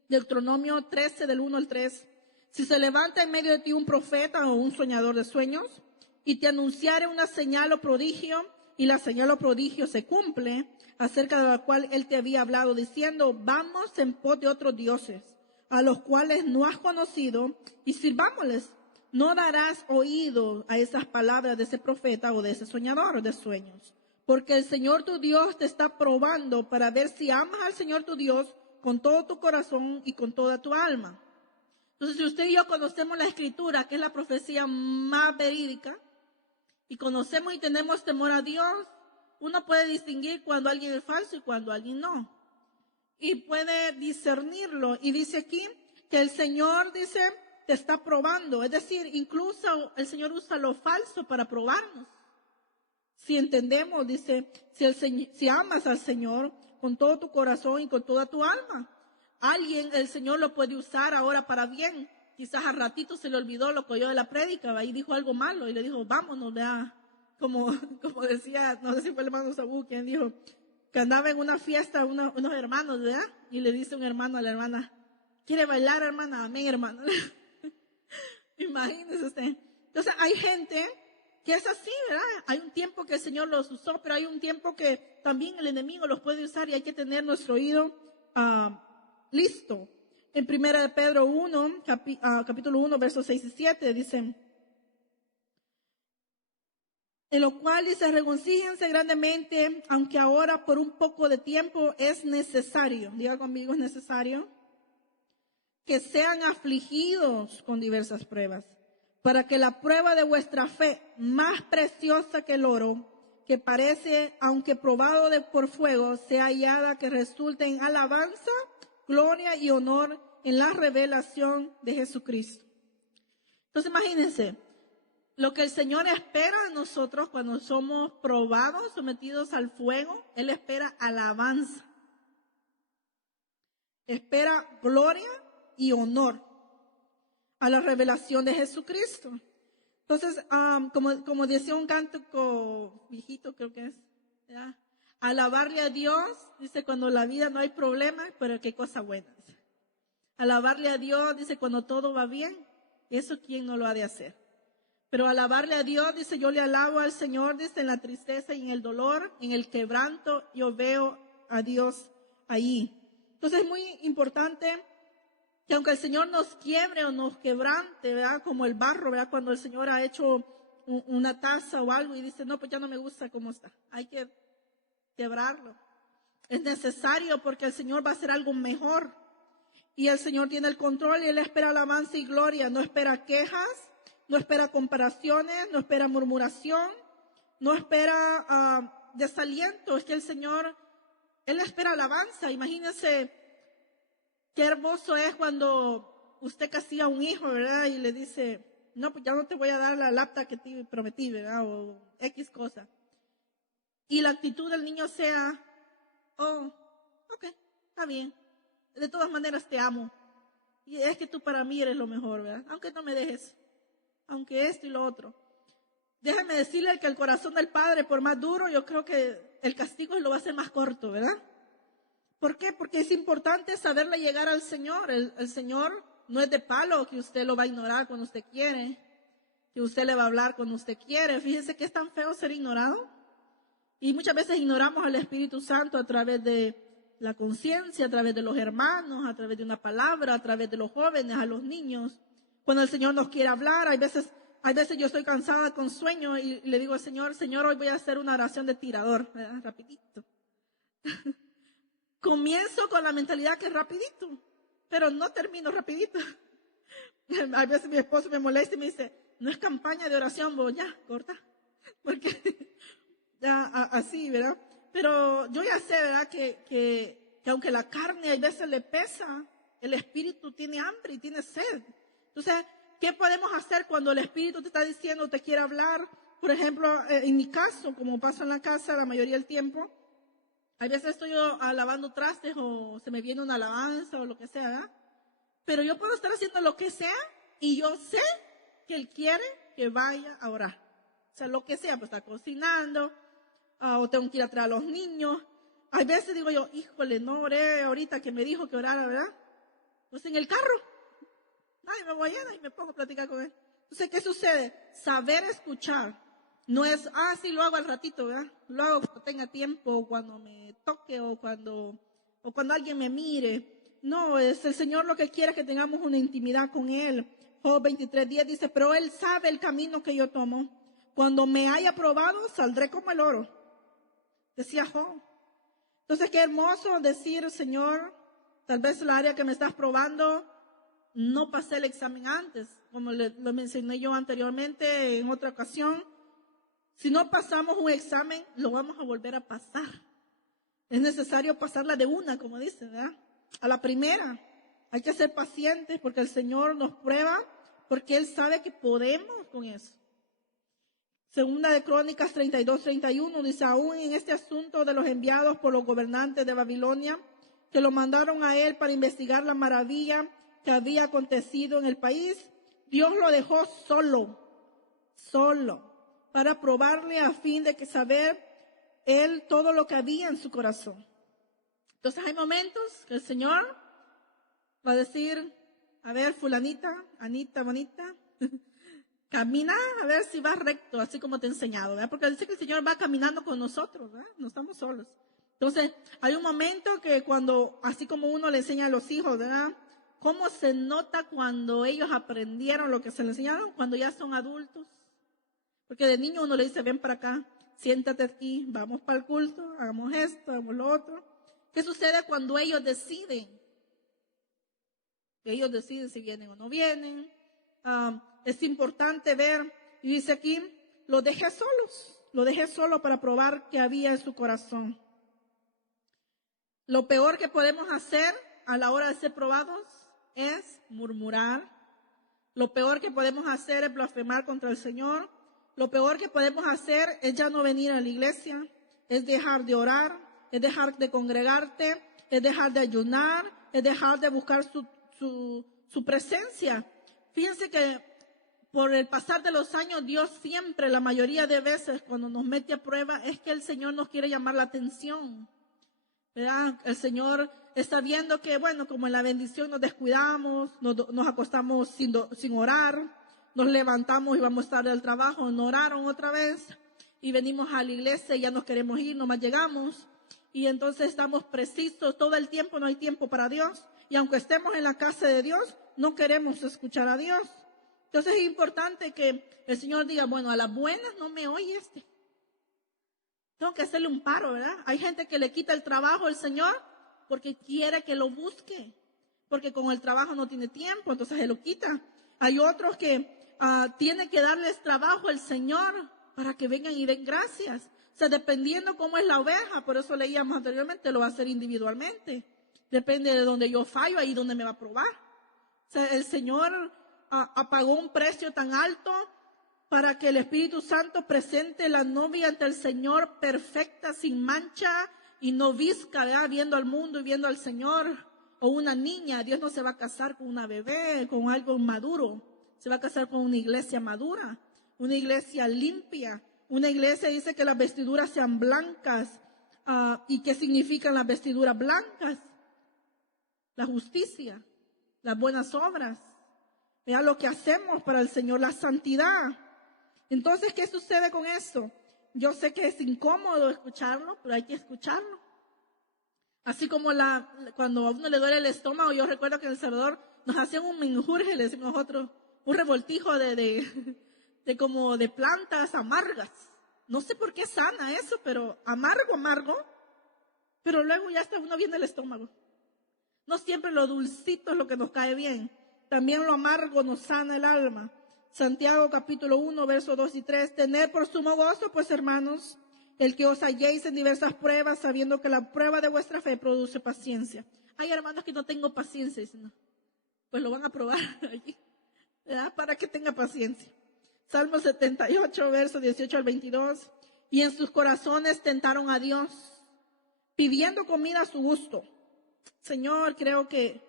Deuteronomio 13, del 1 al 3, si se levanta en medio de ti un profeta o un soñador de sueños y te anunciare una señal o prodigio, y la señal o prodigio se cumple, acerca de la cual él te había hablado, diciendo, vamos en pos de otros dioses, a los cuales no has conocido, y sirvámosles. No darás oído a esas palabras de ese profeta o de ese soñador de sueños, porque el Señor tu Dios te está probando para ver si amas al Señor tu Dios con todo tu corazón y con toda tu alma. Entonces, si usted y yo conocemos la Escritura, que es la profecía más verídica, y conocemos y tenemos temor a Dios, uno puede distinguir cuando alguien es falso y cuando alguien no. Y puede discernirlo. Y dice aquí que el Señor, dice, te está probando. Es decir, incluso el Señor usa lo falso para probarnos. Si entendemos, dice, si amas al Señor con todo tu corazón y con toda tu alma. El Señor lo puede usar ahora para bien. Quizás a ratito se le olvidó lo que oyó de la prédica y dijo algo malo y le dijo, vámonos, vea. Como decía, no sé si fue el hermano Saúl quien dijo que andaba en una fiesta unos hermanos, ¿verdad? Y le dice un hermano a la hermana, ¿quiere bailar, hermana? Amén, hermano. Imagínese usted. Entonces hay gente que es así, ¿verdad? Hay un tiempo que el Señor los usó, pero hay un tiempo que también el enemigo los puede usar y hay que tener nuestro oído listo. En 1 Pedro 1, capítulo 1, versos 6 y 7, dicen, en lo cual dice, regocíjense grandemente, aunque ahora por un poco de tiempo es necesario, diga conmigo, es necesario, que sean afligidos con diversas pruebas, para que la prueba de vuestra fe, más preciosa que el oro, que parece, aunque probado por fuego, sea hallada que resulte en alabanza, gloria y honor en la revelación de Jesucristo. Entonces imagínense, lo que el Señor espera de nosotros cuando somos probados, sometidos al fuego, Él espera alabanza, espera gloria y honor a la revelación de Jesucristo. Entonces, como decía un cántico viejito, creo que es, ¿verdad? Alabarle a Dios, dice, cuando en la vida no hay problemas, pero qué cosa buena. Alabarle a Dios, dice, cuando todo va bien, eso quién no lo ha de hacer. Pero alabarle a Dios, dice, yo le alabo al Señor, dice, en la tristeza y en el dolor, en el quebranto, yo veo a Dios ahí. Entonces es muy importante que aunque el Señor nos quiebre o nos quebrante, ¿verdad? Como el barro, ¿verdad? Cuando el Señor ha hecho una taza o algo y dice, no, pues ya no me gusta cómo está. Hay que quebrarlo. Es necesario porque el Señor va a hacer algo mejor. Y el Señor tiene el control y Él espera alabanza y gloria. No espera quejas, no espera comparaciones, no espera murmuración, no espera desaliento. Es que el Señor, Él espera alabanza. Imagínense qué hermoso es cuando usted castiga a un hijo, ¿verdad? Y le dice, no, pues ya no te voy a dar la laptop que te prometí, ¿verdad? O X cosa. Y la actitud del niño sea, oh, ok, está bien. De todas maneras te amo. Y es que tú para mí eres lo mejor, ¿verdad? Aunque no me dejes. Aunque esto y lo otro. Déjame decirle que el corazón del padre, por más duro, yo creo que el castigo lo va a hacer más corto, ¿verdad? ¿Por qué? Porque es importante saberle llegar al Señor. El Señor no es de palo que usted lo va a ignorar cuando usted quiere, que usted le va a hablar cuando usted quiere. Fíjense que es tan feo ser ignorado. Y muchas veces ignoramos al Espíritu Santo a través de la conciencia, a través de los hermanos, a través de una palabra, a través de los jóvenes, a los niños. Cuando el Señor nos quiere hablar, hay veces yo estoy cansada con sueño y le digo al Señor, Señor, hoy voy a hacer una oración de tirador, ¿verdad? Rapidito. Comienzo con la mentalidad que es rapidito, pero no termino rapidito. A veces mi esposo me molesta y me dice, no es campaña de oración, vos ya, corta. Porque ya así, ¿verdad? Pero yo ya sé, ¿verdad? Que que aunque la carne a veces le pesa, el espíritu tiene hambre y tiene sed. Entonces, ¿qué podemos hacer cuando el espíritu te está diciendo, te quiere hablar? Por ejemplo, en mi caso, como pasa en la casa la mayoría del tiempo, a veces estoy yo lavando trastes o se me viene una alabanza o lo que sea, ¿verdad? Pero yo puedo estar haciendo lo que sea y yo sé que Él quiere que vaya a orar. O sea, lo que sea, pues está cocinando, o tengo que ir a traer a los niños. A veces digo yo, híjole, no oré ahorita que me dijo que orara, ¿verdad? Pues en el carro. Ay, me voy a y me pongo a platicar con Él. Entonces, ¿qué sucede? Saber escuchar. No es, sí, lo hago al ratito, ¿verdad? Lo hago cuando tenga tiempo, o cuando me toque, o cuando alguien me mire. No, es el Señor lo que quiere que tengamos una intimidad con Él. Job 23:10 dice, pero Él sabe el camino que yo tomo. Cuando me haya probado, saldré como el oro. Decía Job. Entonces, qué hermoso decir, Señor, tal vez el área que me estás probando, no pasé el examen antes, como lo mencioné yo anteriormente en otra ocasión. Si no pasamos un examen, lo vamos a volver a pasar. Es necesario pasarla de una, como dicen, ¿verdad? A la primera. Hay que ser pacientes porque el Señor nos prueba, porque Él sabe que podemos con eso. Segunda de Crónicas 32:31 dice, aún en este asunto de los enviados por los gobernantes de Babilonia, que lo mandaron a él para investigar la maravilla que había acontecido en el país, Dios lo dejó solo, para probarle a fin de que saber él todo lo que había en su corazón. Entonces hay momentos que el Señor va a decir, a ver, fulanita, Anita, bonita, camina a ver si vas recto, así como te he enseñado, ¿verdad? Porque dice que el Señor va caminando con nosotros, ¿verdad? No estamos solos. Entonces, hay un momento que cuando, así como uno le enseña a los hijos, ¿verdad? ¿Cómo se nota cuando ellos aprendieron lo que se les enseñaron? Cuando ya son adultos. Porque de niño uno le dice, ven para acá, siéntate aquí, vamos para el culto, hagamos esto, hagamos lo otro. ¿Qué sucede cuando ellos deciden? Ellos deciden si vienen o no vienen. Es importante ver, y dice aquí, lo dejé solo para probar que había en su corazón. Lo peor que podemos hacer a la hora de ser probados es murmurar. Lo peor que podemos hacer es blasfemar contra el Señor. Lo peor que podemos hacer es ya no venir a la iglesia, es dejar de orar, es dejar de congregarte, es dejar de ayunar, es dejar de buscar su presencia. Fíjense que por el pasar de los años, Dios siempre, la mayoría de veces, cuando nos mete a prueba, es que el Señor nos quiere llamar la atención, ¿verdad? El Señor está viendo que, bueno, como en la bendición nos descuidamos, nos acostamos sin orar, nos levantamos y vamos tarde al trabajo, no oraron otra vez, y venimos a la iglesia y ya nos queremos ir, nomás llegamos, y entonces estamos precisos, todo el tiempo no hay tiempo para Dios, y aunque estemos en la casa de Dios, no queremos escuchar a Dios. Entonces es importante que el Señor diga, bueno, a las buenas no me oye tengo que hacerle un paro, ¿verdad? Hay gente que le quita el trabajo al Señor porque quiere que lo busque, porque con el trabajo no tiene tiempo, entonces se lo quita. Hay otros que tienen que darles trabajo al Señor para que vengan y den gracias. O sea, dependiendo cómo es la oveja, por eso leíamos anteriormente, lo va a hacer individualmente. Depende de donde yo fallo, ahí donde me va a probar. O sea, el Señor pagó un precio tan alto para que el Espíritu Santo presente la novia ante el Señor perfecta, sin mancha y no visca, ¿verdad? Viendo al mundo y viendo al Señor. O una niña, Dios no se va a casar con una bebé, con algo maduro. Se va a casar con una iglesia madura, una iglesia limpia. Una iglesia dice que las vestiduras sean blancas. ¿Y qué significan las vestiduras blancas? La justicia, las buenas obras. Vean lo que hacemos para el Señor, la santidad. Entonces, ¿qué sucede con eso? Yo sé que es incómodo escucharlo, pero hay que escucharlo. Así como cuando a uno le duele el estómago, yo recuerdo que en El Salvador nos hacían un menjurje, le decimos nosotros, un revoltijo como de plantas amargas. No sé por qué sana eso, pero amargo. Pero luego ya está uno bien del estómago. No siempre lo dulcito es lo que nos cae bien. También lo amargo nos sana el alma. Santiago capítulo 1, versos 2 y 3. Tened por sumo gozo, pues hermanos, el que os halléis en diversas pruebas, sabiendo que la prueba de vuestra fe produce paciencia. Hay hermanos que no tengo paciencia, dicen, no, pues lo van a probar allí, ¿verdad? Para que tenga paciencia. Salmo 78, versos 18 al 22. Y en sus corazones tentaron a Dios, pidiendo comida a su gusto. Señor, creo que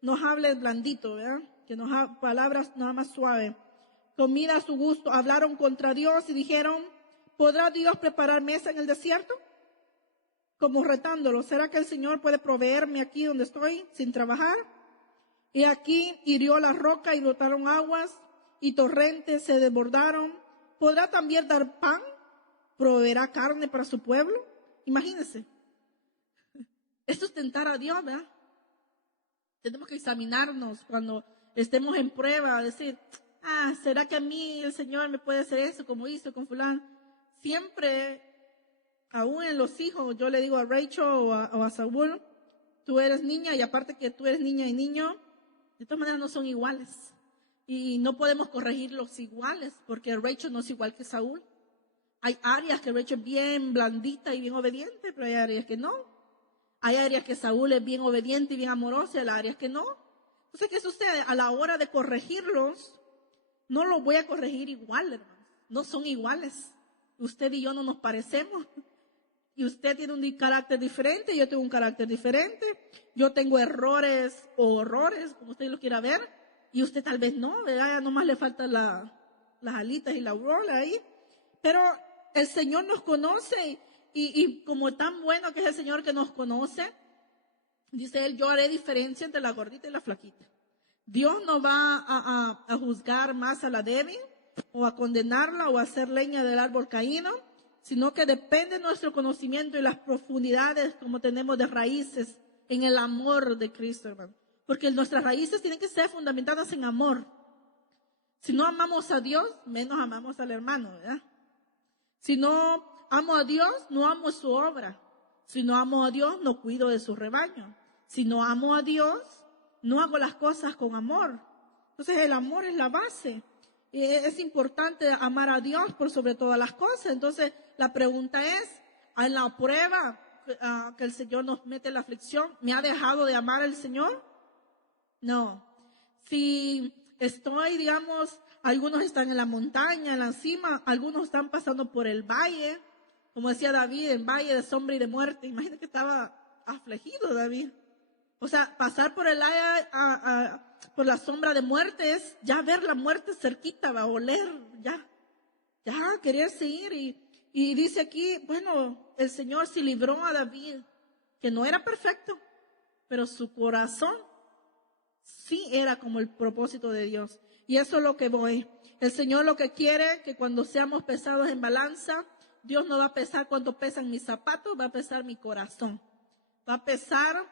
nos hables blandito, ¿verdad? Que nos hables palabras nada más suaves. Comida a su gusto. Hablaron contra Dios y dijeron, ¿podrá Dios preparar mesa en el desierto? Como retándolo, ¿será que el Señor puede proveerme aquí donde estoy sin trabajar? Y aquí hirió la roca y brotaron aguas y torrentes se desbordaron. ¿Podrá también dar pan? ¿Proveerá carne para su pueblo? Imagínense. Esto es tentar a Dios, ¿verdad? Tenemos que examinarnos cuando estemos en prueba, decir, ¿será que a mí el Señor me puede hacer eso como hizo con fulano? Siempre, aún en los hijos, yo le digo a Rachel o a Saúl, tú eres niña y aparte que tú eres niña y niño, de todas maneras no son iguales. Y no podemos corregirlos iguales porque Rachel no es igual que Saúl. Hay áreas que Rachel es bien blandita y bien obediente, pero hay áreas que no. Hay áreas que Saúl es bien obediente y bien amoroso y hay áreas que no. Entonces, ¿qué sucede? A la hora de corregirlos, no los voy a corregir igual, hermanos. No son iguales. Usted y yo no nos parecemos. Y usted tiene un carácter diferente, yo tengo un carácter diferente. Yo tengo errores o horrores, como usted lo quiera ver. Y usted tal vez no, ¿verdad? Nomás le faltan las alitas y la aurora ahí. Pero el Señor nos conoce y como tan bueno que es el Señor que nos conoce, dice Él, yo haré diferencia entre la gordita y la flaquita. Dios no va a juzgar más a la débil o a condenarla o a hacer leña del árbol caído, sino que depende de nuestro conocimiento y las profundidades como tenemos de raíces en el amor de Cristo, hermano. Porque nuestras raíces tienen que ser fundamentadas en amor. Si no amamos a Dios, menos amamos al hermano, ¿verdad? Si no amo a Dios, no amo su obra. Si no amo a Dios, no cuido de su rebaño. Si no amo a Dios, no hago las cosas con amor. Entonces el amor es la base. Y es importante amar a Dios por sobre todas las cosas. Entonces la pregunta es, en la prueba que el Señor nos mete en la aflicción, ¿me ha dejado de amar al Señor? No. Si estoy, digamos, algunos están en la montaña, en la cima, algunos están pasando por el valle, como decía David, el valle de sombra y de muerte. Imagínate que estaba afligido David. O sea, pasar por el valle, por la sombra de muerte es ya ver la muerte cerquita, va a oler, ya quererse ir. Y dice aquí, bueno, el Señor se libró a David, que no era perfecto, pero su corazón sí era como el propósito de Dios. Y eso es lo que voy. El Señor lo que quiere, que cuando seamos pesados en balanza, Dios no va a pesar cuánto pesan mis zapatos, va a pesar mi corazón. Va a pesar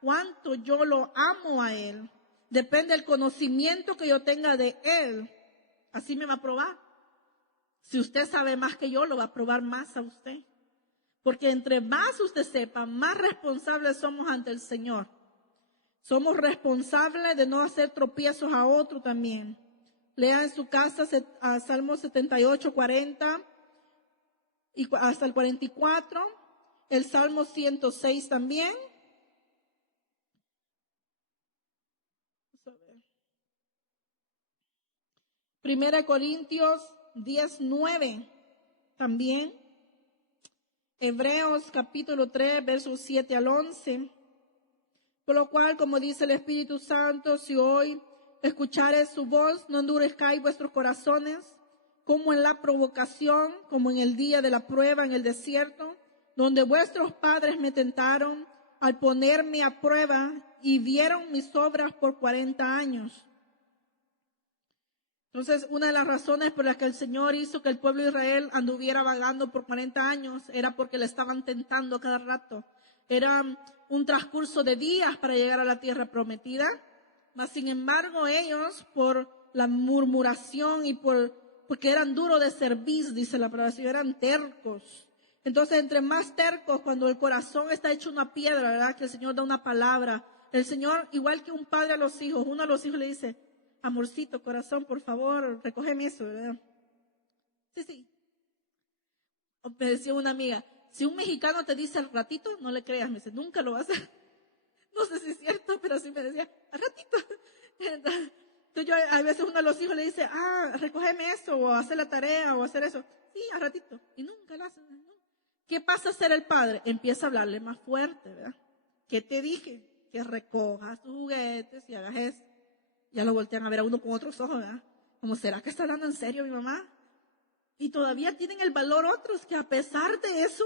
cuánto yo lo amo a Él. Depende del conocimiento que yo tenga de Él. Así me va a probar. Si usted sabe más que yo, lo va a probar más a usted. Porque entre más usted sepa, más responsables somos ante el Señor. Somos responsables de no hacer tropiezos a otro también. Lea en su casa a Salmo 78, 40 y hasta el 44. El Salmo 106 también. Primera Corintios 10, 9 también. Hebreos capítulo 3, versos 7 al 11. Por lo cual, como dice el Espíritu Santo, si hoy escuchareis su voz, no endurezcáis vuestros corazones, como en la provocación, como en el día de la prueba en el desierto, donde vuestros padres me tentaron al ponerme a prueba y vieron mis obras por 40 años. Entonces, una de las razones por las que el Señor hizo que el pueblo de Israel anduviera vagando por 40 años era porque le estaban tentando cada rato. Era un transcurso de días para llegar a la tierra prometida, mas sin embargo ellos por la murmuración y porque eran duros de servir, dice la palabra, eran tercos. Entonces, entre más tercos, cuando el corazón está hecho una piedra, ¿verdad? Que el Señor da una palabra. El Señor, igual que un padre a los hijos, uno de los hijos le dice, amorcito, corazón, por favor, recógeme eso, ¿verdad? Sí. O me decía una amiga, si un mexicano te dice al ratito, no le creas, me dice, nunca lo vas a hacer. No sé si es cierto, pero sí me decía, al ratito. Entonces yo a veces uno de los hijos le dice, recógeme esto, o hacer la tarea, o hacer eso. Sí, al ratito. Y nunca lo hace. ¿No? ¿Qué pasa a ser el padre? Empieza a hablarle más fuerte, ¿verdad? ¿Qué te dije? Que recojas tus juguetes y hagas eso. Ya lo voltean a ver a uno con otros ojos, ¿verdad? Como, ¿será que está hablando en serio mi mamá? Y todavía tienen el valor otros que a pesar de eso,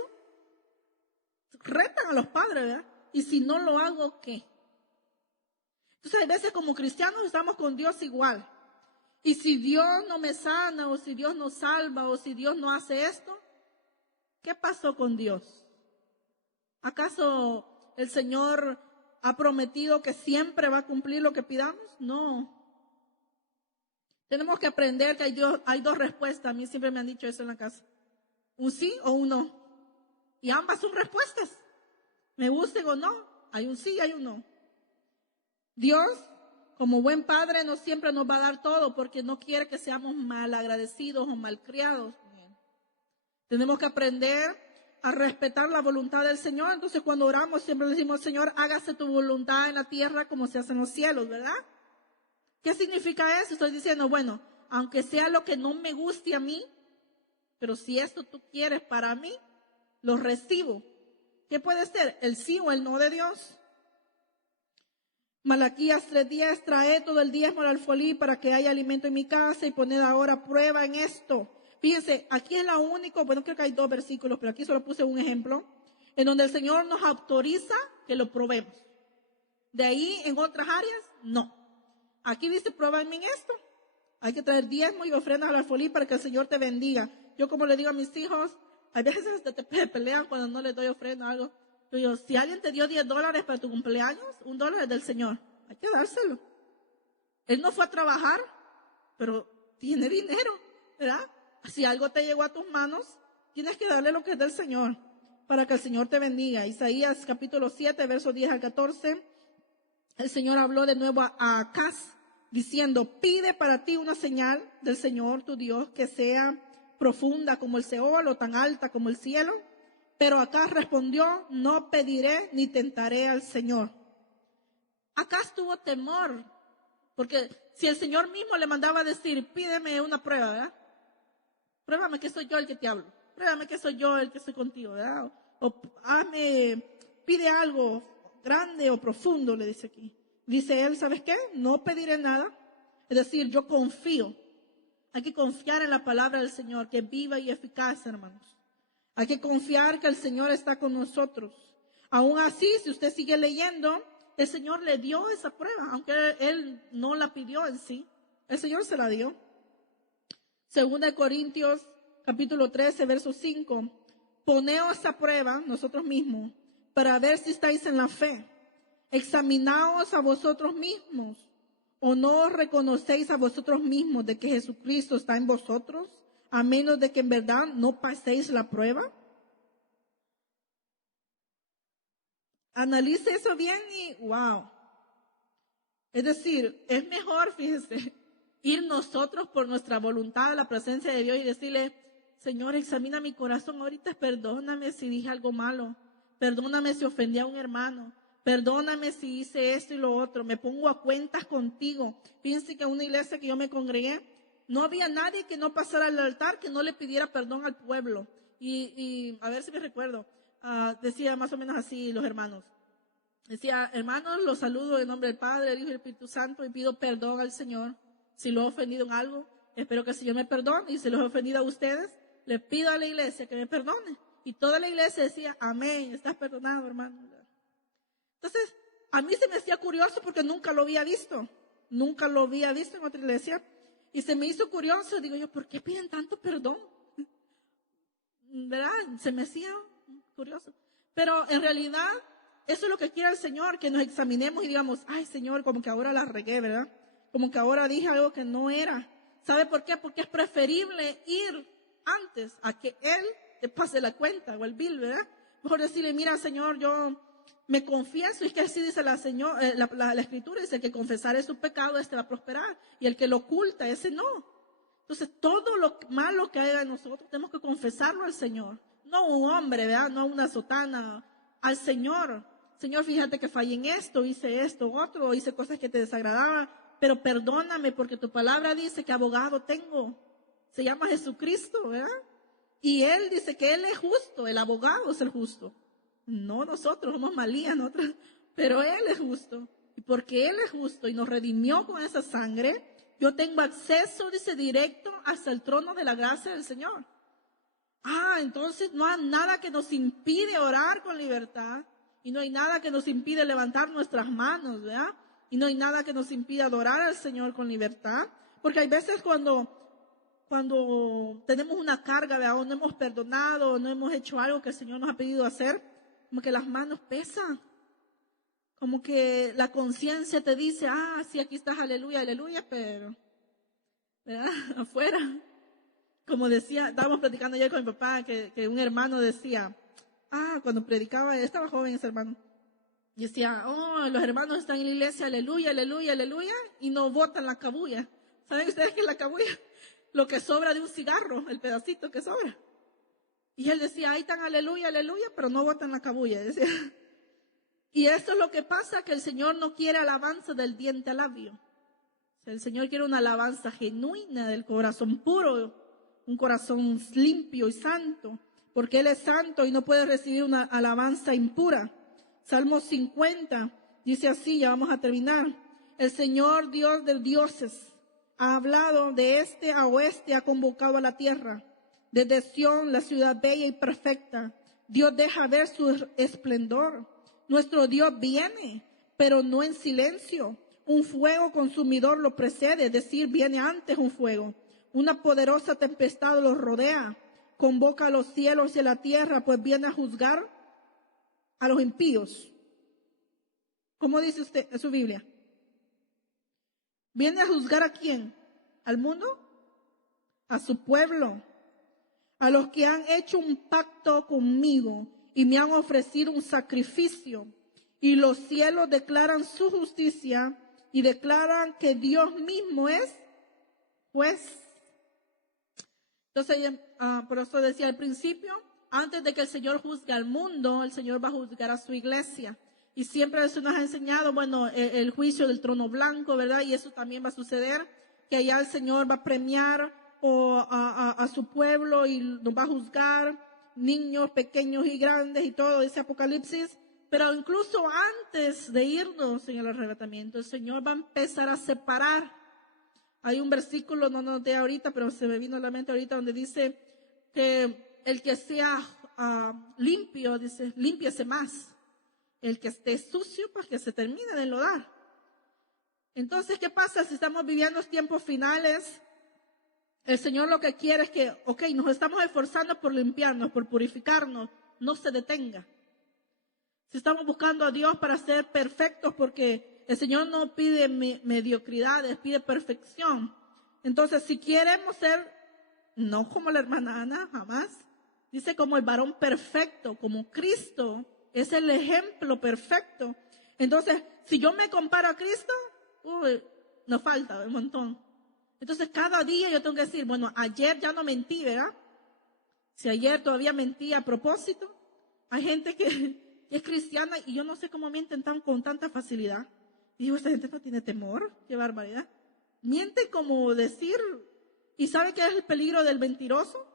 retan a los padres, ¿verdad? Y si no lo hago, ¿qué? Entonces, a veces como cristianos estamos con Dios igual. Y si Dios no me sana, o si Dios no salva, o si Dios no hace esto, ¿qué pasó con Dios? ¿Acaso el Señor ha prometido que siempre va a cumplir lo que pidamos? No. Tenemos que aprender que hay dos respuestas. A mí siempre me han dicho eso en la casa. Un sí o un no. Y ambas son respuestas. Me gusten o no, hay un sí y hay un no. Dios, como buen padre, no siempre nos va a dar todo porque no quiere que seamos mal agradecidos o malcriados. Tenemos que aprender a respetar la voluntad del Señor. Entonces, cuando oramos, siempre decimos, Señor, hágase tu voluntad en la tierra como se hace en los cielos, ¿verdad? ¿Qué significa eso? Estoy diciendo, bueno, aunque sea lo que no me guste a mí, pero si esto tú quieres para mí, lo recibo. ¿Qué puede ser? ¿El sí o el no de Dios? Malaquías 3:10, trae todo el diezmo al alfolí para que haya alimento en mi casa y poned ahora prueba en esto. Fíjense, aquí es la única, bueno, creo que hay 2 versículos, pero aquí solo puse un ejemplo, en donde el Señor nos autoriza que lo probemos. De ahí, en otras áreas, no. Aquí dice, pruébame en esto. Hay que traer diezmo y ofrendas al alfolí para que el Señor te bendiga. Yo como le digo a mis hijos, a veces te pelean cuando no les doy ofrenda o algo. Yo digo, si alguien te dio $10 para tu cumpleaños, $1 es del Señor. Hay que dárselo. Él no fue a trabajar, pero tiene dinero, ¿verdad? Si algo te llegó a tus manos, tienes que darle lo que es del Señor, para que el Señor te bendiga. Isaías capítulo 7, versos 10 al 14. El Señor habló de nuevo a Acaz, diciendo, pide para ti una señal del Señor, tu Dios, que sea profunda como el Seol o tan alta como el cielo. Pero Acaz respondió, no pediré ni tentaré al Señor. Acaz tuvo temor, porque si el Señor mismo le mandaba a decir, pídeme una prueba, ¿verdad? Pruébame que soy yo el que te hablo. Pruébame que soy yo el que estoy contigo, ¿verdad? O pide algo grande o profundo, le dice aquí. Dice él, ¿sabes qué? No pediré nada. Es decir, yo confío. Hay que confiar en la palabra del Señor, que es viva y eficaz, hermanos. Hay que confiar que el Señor está con nosotros. Aún así, si usted sigue leyendo, el Señor le dio esa prueba, aunque Él no la pidió en sí. El Señor se la dio. Segunda de Corintios, capítulo 13, verso 5. Poneos a prueba, nosotros mismos, para ver si estáis en la fe. Examinaos a vosotros mismos. ¿O no os reconocéis a vosotros mismos de que Jesucristo está en vosotros? A menos de que en verdad no paséis la prueba. Analice eso bien y wow. Es decir, es mejor, fíjese, ir nosotros por nuestra voluntad a la presencia de Dios y decirle, Señor, examina mi corazón ahorita, perdóname si dije algo malo, perdóname si ofendí a un hermano, perdóname si hice esto y lo otro, me pongo a cuentas contigo. Fíjense que en una iglesia que yo me congregué, no había nadie que no pasara al altar que no le pidiera perdón al pueblo. Y a ver si me recuerdo, decía más o menos así los hermanos. Decía, hermanos, los saludo en nombre del Padre, del Hijo y del Espíritu Santo y pido perdón al Señor si lo he ofendido en algo. Espero que el Señor me perdone y si los he ofendido a ustedes, le pido a la iglesia que me perdone. Y toda la iglesia decía, amén, estás perdonado, hermano. Entonces, a mí se me hacía curioso porque nunca lo había visto. Nunca lo había visto en otra iglesia. Y se me hizo curioso. Digo yo, ¿por qué piden tanto perdón? ¿Verdad? Se me hacía curioso. Pero en realidad, eso es lo que quiere el Señor, que nos examinemos y digamos, ay Señor, como que ahora la regué, ¿verdad? Como que ahora dije algo que no era. ¿Sabe por qué? Porque es preferible ir antes a que Él te pase la cuenta o el bill, ¿verdad? Mejor decirle, mira Señor, yo me confieso, y es que así dice la Escritura, dice que confesar es su pecado, este va a prosperar, y el que lo oculta, ese no. Entonces, todo lo malo que haya en nosotros, tenemos que confesarlo al Señor. No a un hombre, ¿verdad? No a una sotana, al Señor. Señor, fíjate que fallé en esto, hice esto, otro, hice cosas que te desagradaban, pero perdóname porque tu palabra dice que abogado tengo. Se llama Jesucristo, ¿verdad? Y Él dice que Él es justo, el abogado es el justo. No nosotros, somos malías, nosotros, pero Él es justo. Y porque Él es justo y nos redimió con esa sangre, yo tengo acceso, dice, directo hasta el trono de la gracia del Señor. Entonces no hay nada que nos impide orar con libertad. Y no hay nada que nos impide levantar nuestras manos, ¿verdad? Y no hay nada que nos impida adorar al Señor con libertad. Porque hay veces cuando tenemos una carga, ¿verdad? O no hemos perdonado, o no hemos hecho algo que el Señor nos ha pedido hacer, como que las manos pesan. Como que la conciencia te dice, sí, aquí estás, aleluya, aleluya, pero, ¿verdad? Afuera. Como decía, estábamos platicando ayer con mi papá, que un hermano decía, cuando predicaba, estaba joven ese hermano, y decía, los hermanos están en la iglesia, aleluya, aleluya, aleluya, y no botan la cabulla. ¿Saben ustedes qué es la cabulla? Lo que sobra de un cigarro, el pedacito que sobra. Y él decía, ahí están, aleluya, aleluya, pero no botan la cabulla, decía. Y esto es lo que pasa, que el Señor no quiere alabanza del diente al labio. O sea, el Señor quiere una alabanza genuina del corazón puro, un corazón limpio y santo, porque Él es santo y no puede recibir una alabanza impura. Salmo 50 dice así, ya vamos a terminar. El Señor Dios de dioses ha hablado de este a oeste, ha convocado a la tierra. Desde Sión, la ciudad bella y perfecta, Dios deja ver su esplendor. Nuestro Dios viene, pero no en silencio. Un fuego consumidor lo precede, es decir, viene antes un fuego. Una poderosa tempestad los rodea. Convoca a los cielos y a la tierra, pues viene a juzgar a los impíos. ¿Cómo dice usted en su Biblia? ¿Viene a juzgar a quién? ¿Al mundo? A su pueblo. A los que han hecho un pacto conmigo y me han ofrecido un sacrificio. Y los cielos declaran su justicia y declaran que Dios mismo es juez. Entonces, por eso decía al principio, antes de que el Señor juzgue al mundo, el Señor va a juzgar a su iglesia. Y siempre eso nos ha enseñado, el juicio del trono blanco, ¿verdad? Y eso también va a suceder, que allá el Señor va a premiar a su pueblo y nos va a juzgar, niños pequeños y grandes y todo, dice Apocalipsis. Pero incluso antes de irnos en el arrebatamiento, el Señor va a empezar a separar. Hay un versículo, no noté ahorita, pero se me vino a la mente ahorita, donde dice que el que sea limpio, dice, límpiese más. El que esté sucio, pues que se termine de enlodar. Entonces, ¿qué pasa si estamos viviendo los tiempos finales? El Señor lo que quiere es que, nos estamos esforzando por limpiarnos, por purificarnos, no se detenga. Si estamos buscando a Dios para ser perfectos, porque el Señor no pide mediocridades, pide perfección. Entonces, si queremos ser, no como la hermana Ana, jamás. Dice como el varón perfecto, como Cristo es el ejemplo perfecto. Entonces, si yo me comparo a Cristo, nos falta un montón. Entonces, cada día yo tengo que decir, ayer ya no mentí, ¿verdad? Si ayer todavía mentí a propósito, hay gente que es cristiana y yo no sé cómo mienten con tanta facilidad. Y digo, esta gente no tiene temor, qué barbaridad. Mienten como decir, ¿y sabe qué es el peligro del mentiroso?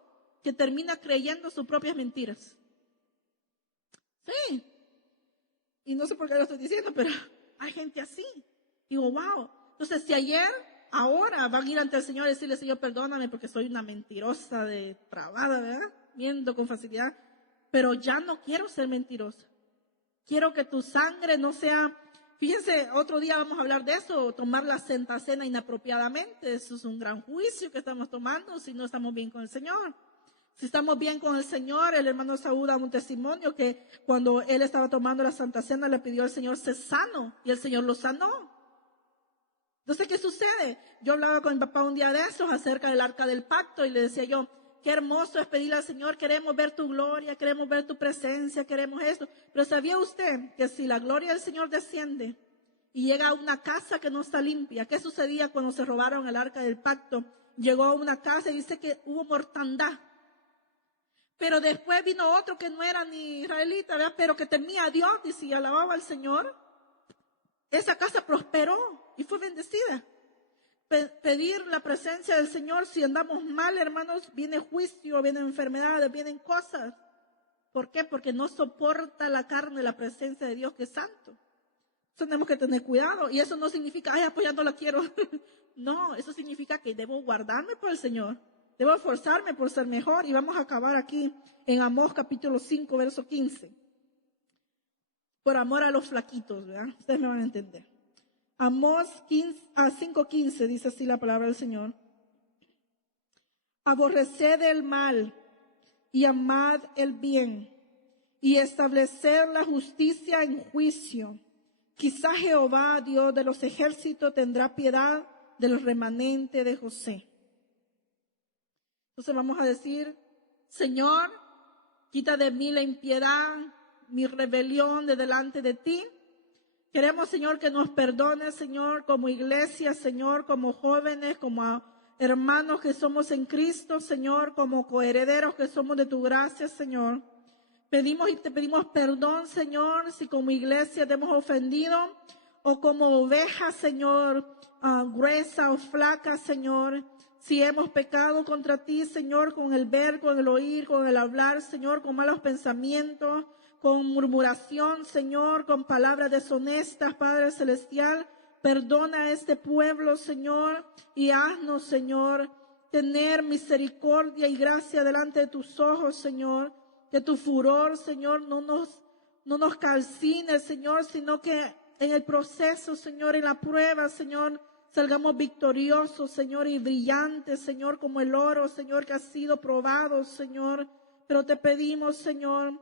Que termina creyendo sus propias mentiras. Sí. Y no sé por qué lo estoy diciendo, pero hay gente así. Digo, wow. Entonces, si ayer, ahora van a ir ante el Señor y decirle, Señor, perdóname porque soy una mentirosa depravada, ¿verdad? Miento con facilidad. Pero ya no quiero ser mentirosa. Quiero que tu sangre no sea... Fíjense, otro día vamos a hablar de eso, tomar la Santa Cena inapropiadamente. Eso es un gran juicio que estamos tomando si no estamos bien con el Señor. Si estamos bien con el Señor, el hermano Saúl da un testimonio que cuando él estaba tomando la Santa Cena le pidió al Señor ser sano y el Señor lo sanó. Entonces, ¿qué sucede? Yo hablaba con mi papá un día de esos acerca del arca del pacto y le decía yo, qué hermoso es pedirle al Señor, queremos ver tu gloria, queremos ver tu presencia, queremos esto. Pero ¿sabía usted que si la gloria del Señor desciende y llega a una casa que no está limpia. ¿Qué sucedía cuando se robaron el arca del pacto? Llegó a una casa y dice que hubo mortandad. Pero después vino otro que no era ni israelita, ¿verdad? Pero que temía a Dios, dice, y alababa al Señor. Esa casa prosperó y fue bendecida. Pedir la presencia del Señor, si andamos mal, hermanos, viene juicio, vienen enfermedades, vienen cosas. ¿Por qué? Porque no soporta la carne la presencia de Dios, que es santo. Tenemos que tener cuidado. Y eso no significa, ay, apoyando la quiero. No, eso significa que debo guardarme por el Señor. Debo esforzarme por ser mejor. Y vamos a acabar aquí en Amós capítulo 5, verso 15. Por amor a los flaquitos, ¿verdad? Ustedes me van a entender. Amós 5:15 dice así la palabra del Señor. Aborreced el mal y amad el bien, y establecer la justicia en juicio. Quizá Jehová, Dios de los ejércitos, tendrá piedad del remanente de José. Entonces vamos a decir, Señor, quita de mí la impiedad, mi rebelión de delante de ti. Queremos, Señor, que nos perdones, Señor, como iglesia, Señor, como jóvenes, como hermanos que somos en Cristo, Señor, como coherederos que somos de tu gracia, Señor. Pedimos y te pedimos perdón, Señor, si como iglesia te hemos ofendido o como ovejas, Señor, gruesa o flaca, Señor. Si hemos pecado contra ti, Señor, con el ver, con el oír, con el hablar, Señor, con malos pensamientos, con murmuración, Señor, con palabras deshonestas, Padre Celestial. Perdona a este pueblo, Señor, y haznos, Señor, tener misericordia y gracia delante de tus ojos, Señor. Que tu furor, Señor, no nos calcine, Señor, sino que en el proceso, Señor, en la prueba, Señor, salgamos victoriosos, Señor, y brillantes, Señor, como el oro, Señor, que ha sido probado, Señor. Pero te pedimos, Señor,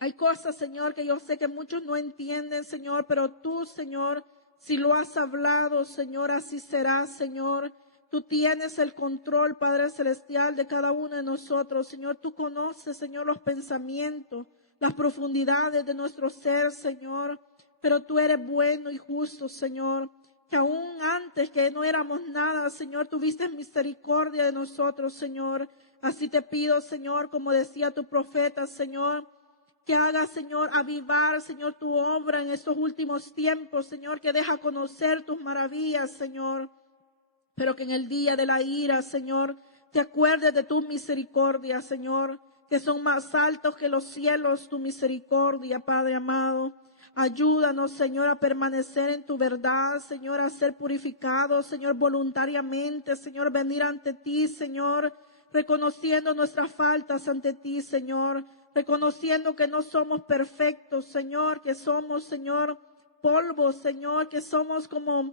hay cosas, Señor, que yo sé que muchos no entienden, Señor, pero tú, Señor, si lo has hablado, Señor, así será, Señor. Tú tienes el control, Padre Celestial, de cada uno de nosotros, Señor. Tú conoces, Señor, los pensamientos, las profundidades de nuestro ser, Señor. Pero tú eres bueno y justo, Señor. Que aún antes que no éramos nada, Señor, tuviste misericordia de nosotros, Señor. Así te pido, Señor, como decía tu profeta, Señor, que haga, Señor, avivar, Señor, tu obra en estos últimos tiempos, Señor, que deja conocer tus maravillas, Señor. Pero que en el día de la ira, Señor, te acuerdes de tu misericordia, Señor, que son más altos que los cielos, tu misericordia, Padre amado. Ayúdanos, Señor, a permanecer en tu verdad, Señor, a ser purificados, Señor, voluntariamente, Señor, venir ante ti, Señor, reconociendo nuestras faltas ante ti, Señor, reconociendo que no somos perfectos, Señor, que somos, Señor, polvo, Señor, que somos como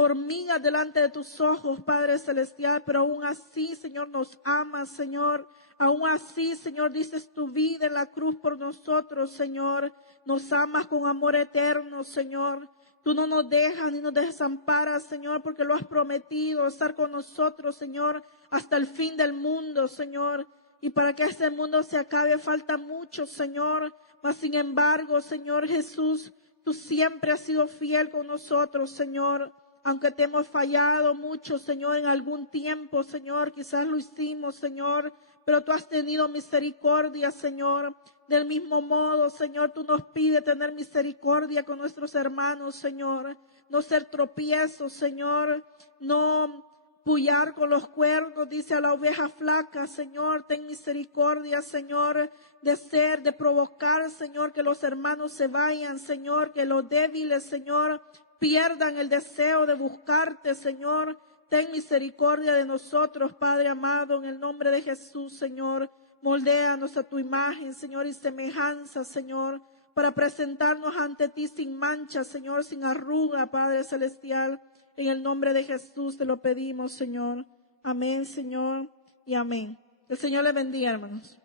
hormigas delante de tus ojos, Padre Celestial, pero aún así, Señor, nos amas, Señor. Aún así, Señor, dices tu vida en la cruz por nosotros, Señor. Nos amas con amor eterno, Señor. Tú no nos dejas ni nos desamparas, Señor, porque lo has prometido, estar con nosotros, Señor, hasta el fin del mundo, Señor. Y para que este mundo se acabe falta mucho, Señor. Mas sin embargo, Señor Jesús, tú siempre has sido fiel con nosotros, Señor. Aunque te hemos fallado mucho, Señor, en algún tiempo, Señor, quizás lo hicimos, Señor, pero tú has tenido misericordia, Señor. Del mismo modo, Señor, tú nos pides tener misericordia con nuestros hermanos, Señor. No ser tropiezos, Señor. No pullar con los cuernos, dice a la oveja flaca, Señor. Ten misericordia, Señor, de provocar, Señor, que los hermanos se vayan, Señor, que los débiles, Señor, pierdan el deseo de buscarte, Señor. Ten misericordia de nosotros, Padre amado, en el nombre de Jesús, Señor. Moldéanos a tu imagen, Señor, y semejanza, Señor, para presentarnos ante ti sin mancha, Señor, sin arruga, Padre Celestial. En el nombre de Jesús te lo pedimos, Señor. Amén, Señor, y amén. El Señor le bendiga, hermanos.